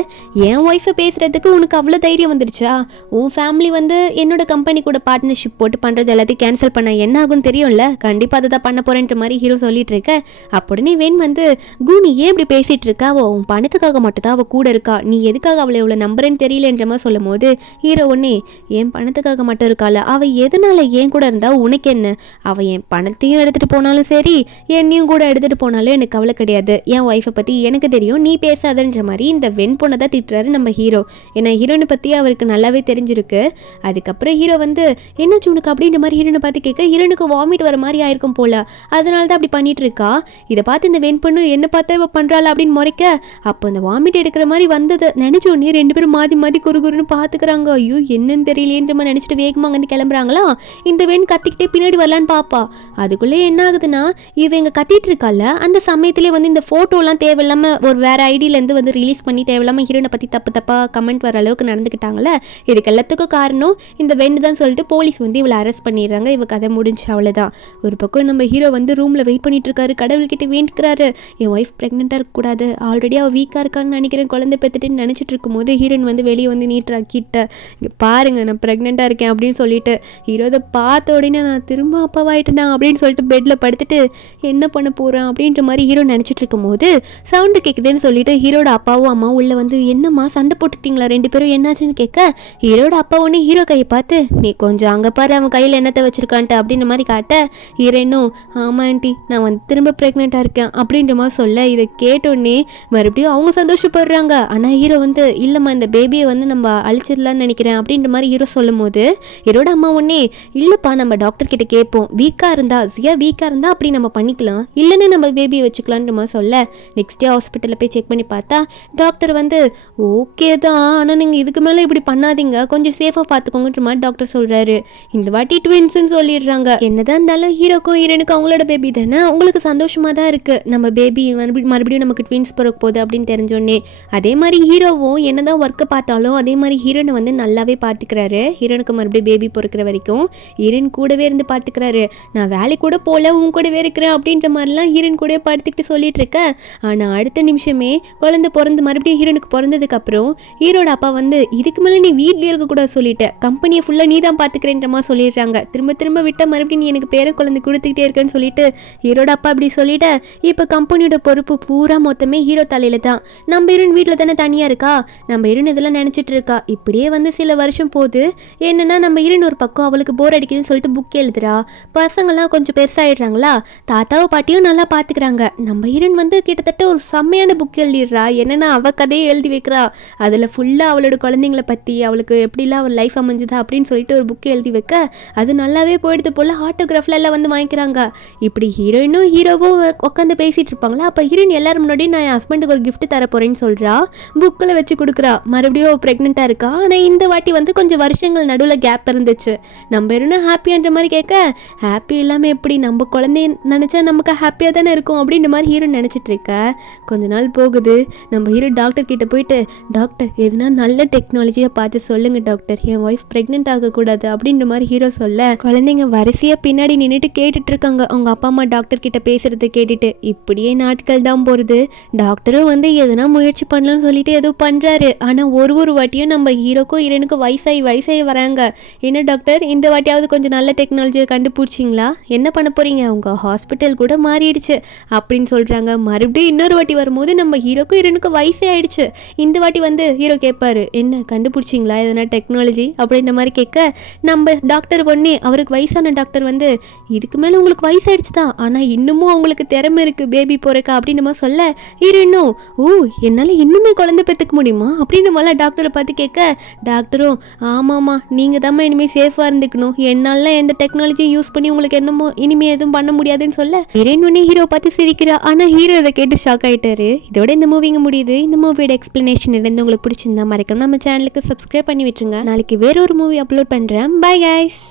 என் ஒய்ஃபை பேசுறதுக்கு உனக்கு அவ்வளோ தைரியம் வந்துடுச்சா, உன் ஃபேமிலி வந்து என்னோட கம்பெனி கூட பார்ட்னர்ஷிப் போட்டு பண்ணுறது எல்லாத்தையும் கேன்சல் பண்ண என்ன ஆகும்னு தெரியும்ல, கண்டிப்பாக அதை தான் பண்ண போறேன்ற மாதிரி ஹீரோ சொல்லிட்டு இருக்க. அப்படின்னே வென் வந்து, கூனி ஏன் இப்படி பேசிட்டு இருக்கா, அவள் உன் பணத்துக்காக மட்டும் தான் அவள் கூட இருக்கா, நீ எதுக்காக அவளை எவ்வளோ நம்புறேன்னு தெரியலன்ற மாதிரி சொல்லும் போது ஹீரோ ஒன்னே, என் பணத்துக்காக மட்டும் இருக்கால, அவள் எதனால ஏன் கூட இருந்தா உனக்கு என்ன, அவள் என் பணத்தையும் எடுத்துகிட்டு போனாலும் சரி என்னையும் கூட எடுத்துகிட்டு போனாலும் எனக்கு கவலை கிடையாது, என் ஒய்ஃபை பற்றி எனக்கு தெரியும், நீ பேசாதன்ற மாதிரி இந்த வெண் பொண்ணை தான் திட்டுறாரு நம்ம ஹீரோ. ஏன்னா ஹீரோனை பற்றி அவருக்கு நல்லாவே தெரிஞ்சிருக்கு. அதுக்கப்புறம் ஹீரோ வந்து, என்னாச்சு உனக்கு அப்படின்ற மாதிரி ஹீரோனை பார்த்து கேட்க, ஹீரோனுக்கு வாமிட் வர மாதிரி ஆயிருக்கும் போல, அதனால தான் அப்படி பண்ணிட்டு இருக்கா. இதை பார்த்து இந்த வெண் பொண்ணு என்ன பார்த்து இவ பண்ணுறாள் அப்படின்னு முறைக்க, அப்போ அந்த வாமிட் எடுக்கிற மாதிரி வந்தது நினைச்ச உடனே ரெண்டு பேரும் மாதி மாதி குறுகுறுன்னு பார்த்துக்கிறாங்க. ஐயோ என்னன்னு தெரியலேன்ற மாதிரி நினச்சிட்டு வேகமாக வந்து கிளம்புறாங்களா. இந்த வெண் கத்திக்கிட்டே பின்னாடி வரலான்னு பாப்பா. அதுக்குள்ளே என்ன ஆகுதுன்னா, இவ இங்கே கத்திட்டு இருக்கால, அந்த சமயத்திலே வந்து இந்த ஃபோட்டோலாம் தேவையில்லாமல் ஒரு வேறு ஐடியிலேருந்து வந்து ரிலீஸ் பண்ணி தேவையில்லாமல் ஹீரோனை பற்றி தப்பாக கமெண்ட் வர அளவுக்கு நடந்துக்கிட்டாங்களே. இதுக்கு எல்லாத்துக்கும் காரணம் இந்த வெண்டு தான் சொல்லிட்டு போலீஸ் வந்து இவளை அரெஸ்ட் பண்ணிடுறாங்க. இவ கதை முடிஞ்சு அவ்வளோதான். ஒரு பக்கம் நம்ம ஹீரோ வந்து ரூமில் வெயிட் பண்ணிட்டு இருக்காரு, கடவுள்கிட்ட வேண்டிக்கிறாரு, என் ஒய்ஃப் ப்ரெக்னெண்ட்டாக இருக்கக்கூடாது, ஆல்ரெடி அவள் வீக்காக இருக்கான்னு நினைக்கிறேன், குழந்தை பெற்றுட்டுன்னு நினச்சிட்டு இருக்கும்போது ஹீரோயின் வந்து வெளியே வந்து நீட்டுறா கிட்ட, இங்கே பாருங்க நான் ப்ரெக்னெண்ட்டாக இருக்கேன் அப்படின்னு சொல்லிட்டு. ஹீரோ அதை பார்த்த உடனே நான் திரும்ப அப்பாவாயிட்டேனா அப்படின்னு சொல்லிட்டு பெட்டில் படுத்துட்டு என்ன பண்ண போகிறேன் அப்படின்ற மாதிரி ஹீரோ நினச்சிட்டு இருக்கும்போது சவுண்டு கேட்குதுன்னு சொல்லிட்டு ஹீரோட அப்பாவும் அம்மாவும் உள்ளே வந்து, என்னம்மா சண்டை போட்டுக்கிட்டீங்களா ரெண்டு பேரும், என்னாச்சுன்னு கேட்க, ஹீரோட அப்பா ஒன்று ஹீரோ கையை பார்த்து, நீ கொஞ்சம் அங்கே பாரு அவன் கையில் என்னத்தை வச்சிருக்கான்ட்டு அப்படின்ற மாதிரி காட்ட, ஹீரோனும் ஆமாம் ஆண்டி நான் வந்து திரும்ப ப்ரெக்னெண்ட்டாக இருக்கேன் அப்படின்ற மாதிரி சொல்ல, இதை கேட்டோடனே மறுபடியும் அவங்க சந்தோஷப்படுறாங்க. ஆனால் ஹீரோ வந்து, இல்லைம்மா இந்த பேபியை வந்து நம்ம அழிச்சிடலான்னு நினைக்கிறேன் அப்படின்ற மாதிரி ஹீரோ சொல்லும் போது ஹீரோட அம்மா ஒன்னே, இல்லைப்பா நம்ம டாக்டர் கிட்ட கேட்போம், வீக்காக இருந்தால் அப்படி நம்ம பண்ணிக்கலாம், இல்லைன்னா நம்ம பேபியை வச்சுக்கலான்ற மாதிரி சொல்ல, நெக்ஸ்ட் டே ஹாஸ்பிட்டலில் போய் செக் பண்ணி பார்த்தா டாக்டர் வந்து, ஓகே தான், ஆனால் நீங்கள் இதுக்கு மேலே இப்படி பண்ணாதீங்க, கொஞ்சம் சேஃபாக பார்த்துக்கோங்கன்ற மாதிரி டாக்டர் சொல்கிறாரு. இந்த வாட்டி ட்வின்ஸ்ன்னு சொல்லிடுறாங்க. என்னதான் இருந்தாலும் ஹீரோக்கும் ஹீரோனுக்கும் அவங்களோட பேபி தானே, உங்களுக்கு சந்தோஷமாக தான் இருக்குது, நம்ம பேபி மறுபடியும் நமக்கு ட்வின்ஸ் பிறக்க போகுது அப்படின்னு தெரிஞ்சோடனே. அதே மாதிரி ஹீரோவும் என்னதான் ஒர்க்கை பார்த்தாலும் அதே மாதிரி ஹீரோனை வந்து நல்லாவே பார்த்துக்கிறாரு. ஹீரோனுக்கு மறுபடியும் பேபி பிறக்கிற வரைக்கும் ஹீரோன் கூடவே இருந்து பார்த்துக்கிறாரு. நான் வேலைக்கு கூட போல உன் கூடவே இருக்கிறேன் அப்படின்ற மாதிரிலாம் ஹீரோன் கூட படுத்துக்கிட்டு சொல்லிட்டு இருக்க. ஆனால் அடுத்த நிமிஷமே குழந்தை பிறந்து மறுபடியும் ஹீரோனுக்கு பிறந்ததுக்கப்புறம் ஹீரோட அப்பா வந்து, இதுக்கு மேலே நீ வீட்லேயே இருக்கக்கூடாது சொல்லிட்டு கம்பெனியை ஃபுல்லாக நீ தான் பார்த்துக்கிறேன்ற மாதிரி சொல்லிடுறாங்க. திரும்ப விட்டால் மறுபடியும் நீ எனக்கு பேர குழந்தை கொடுத்துக்கிட்டே இருக்கேன்னு சொல்லிட்டு ஹீரோட அப்பா அப்படி சொல்லிட்டு, இப்போ கம்பெனியோட பொறுப்பு பூரா மொத்தமே ஹீரோ தலையில தான். நம்ம ஹீரோன் வீட்டில் தானே தனியாக இருக்கா, நம்ம ஹீரோன் இதெல்லாம் நினச்சிட்டு இருக்கா. இப்படியே வந்து சில வருஷம் போகுது. என்னன்னா நம்ம ஹீரோன் ஒரு பக்கம் அவளுக்கு போர் அடிக்குதுன்னு சொல்லிட்டு புக் எழுதுறா. பசங்கள்லாம் கொஞ்சம் பெருசாகிடுறாங்களா, தாத்தாவை பாட்டியும் நல்லா பார்த்துக்கிறாங்க. நம்ம ஹீரோன் வந்து கிட்டத்தட்ட ஒரு செம்மையான புக் எழுதிடுறா. என்னென்னா அவள் கதையை எழுதி வைக்கிறா. அதில் ஃபுல்லாக அவளோட குழந்தைங்கள பற்றி, அவளுக்கு எப்படிலாம் அவள் லைஃப் அமைஞ்சுதா அப்படின்னு சொல்லிட்டு ஒரு புக்கை எழுதி வைக்க, அது நல்லாவே போயிடுது போல். ஆட்டோகிராஃபில் எல்லாம் வந்து வாங்கிக்கிறாங்க. இப்படி ஹீரோயினும் ஹீரோவும் உட்காந்து பேசிகிட்டு இருப்பாங்களா. அப்போ ஹீரோயின் எல்லாரும் முன்னாடி நான் என் ஹஸ்பண்டுக்கு ஒரு கிஃப்ட் தர போகிறேன்னு சொல்கிறா. புக்கில் வச்சு கொடுக்குறா. மறுபடியும் ப்ரெக்னெண்ட்டாக இருக்கா. ஆனால் இந்த வாட்டி வந்து கொஞ்சம் வருஷங்கள் நடுவில் கேப் இருந்துச்சு. நம்ம ஹீரோனும் ஹாப்பியான்ற மாதிரி கேட்க, ஹாப்பி இல்லாமல் எப்படி, நம்ம குழந்தைய நினச்சா நமக்கு ஹாப்பியாக தானே இருக்கும் அப்படின்ற மாதிரி ஹீரோ நினச்சிட்டு இருக்க. கொஞ்ச நாள் போகுது. நம்ம ஹீரோ டாக்டர் கிட்ட போயிட்டு, டாக்டர் எதுனா நல்ல டெக்னாலஜியாக பார்த்து சொல்லுங்கள் டாக்டர், என் ஒய்ஃப் ப்ரெக்னென்ட் ஆகக்கூடாது அப்படின்ற மாதிரி ஹீரோ சொல்ல, குழந்தைங்க வரிசையாக பின்னாடி நின்றுட்டு கேட்டுட்டு இருக்காங்க அவங்க அப்பா அம்மா டாக்டர் கிட்ட பேசுறதை கேட்டுட்டு. இப்படியே நாட்கள் தான் போகிறது. டாக்டரும் வந்து எதுனா முயற்சி பண்ணலாம்னு சொல்லிட்டு ஏதோ பண்ணுறாரு. ஆனால் ஒரு வாட்டியும் நம்ம ஹீரோக்கும் ஹீரோனுக்கும் வயசாகி வராங்க. என்ன டாக்டர் இந்த வாட்டியாவது கொஞ்சம் நல்ல டெக்னாலஜியை கண்டுபிடிச்சிங்களா, என்ன பண்ண போகிறீங்க, உங்கள் ஹாஸ்பிட்டல் கூட மாறிடுச்சு அப்படின்னு சொல்கிறாங்க. மறுபடியும் இன்னொரு வாட்டி வரும்போது நம்ம ஹீரோக்கும் ஹீரோனுக்கு வயசே ஆயிடுச்சு. இந்த வாட்டி வந்து ஹீரோ கேட்பாரு, என்ன கண்டுபிடிச்சிங்களா வச்சுருக்கீங்களா எதனா டெக்னாலஜி அப்படின்ற மாதிரி கேட்க, நம்ம டாக்டர் பொண்ணு அவருக்கு வயசான டாக்டர் வந்து, இதுக்கு மேலே உங்களுக்கு வயசாயிடுச்சு தான், ஆனால் இன்னமும் அவங்களுக்கு திறமை இருக்குது பேபி போகிறக்கா அப்படின்ற மாதிரி சொல்ல, ஹீரோயினும் ஓ என்னால் இன்னுமே குழந்தை பெற்றுக்க முடியுமா அப்படின்ற மாதிரிலாம் டாக்டரை பார்த்து கேட்க, டாக்டரும் ஆமாம்மா நீங்கள் தாம்மா இனிமேல் சேஃபாக இருந்துக்கணும், என்னாலாம் எந்த டெக்னாலஜியும் யூஸ் பண்ணி உங்களுக்கு என்னமோ இனிமேல் எதுவும் பண்ண முடியாதுன்னு சொல்ல, ஹீரோயின் ஹீரோ பார்த்து சிரிக்கிறா. ஆனால் ஹீரோ இதை கேட்டு ஷாக் ஆகிட்டாரு. இதோட இந்த மூவிங்க முடியுது. இந்த மூவியோட எக்ஸ்பிளனேஷன் இருந்து உங்களுக்கு பிடிச்சிருந்தா மறக்காம நம்ம சேனலுக்கு சப்ஸ்கிரைப் பண்ணி விட்டுருங்க. நாளைக்கு வேற ஒரு மூவி அப்லோட் பண்ணுறேன். Bye guys.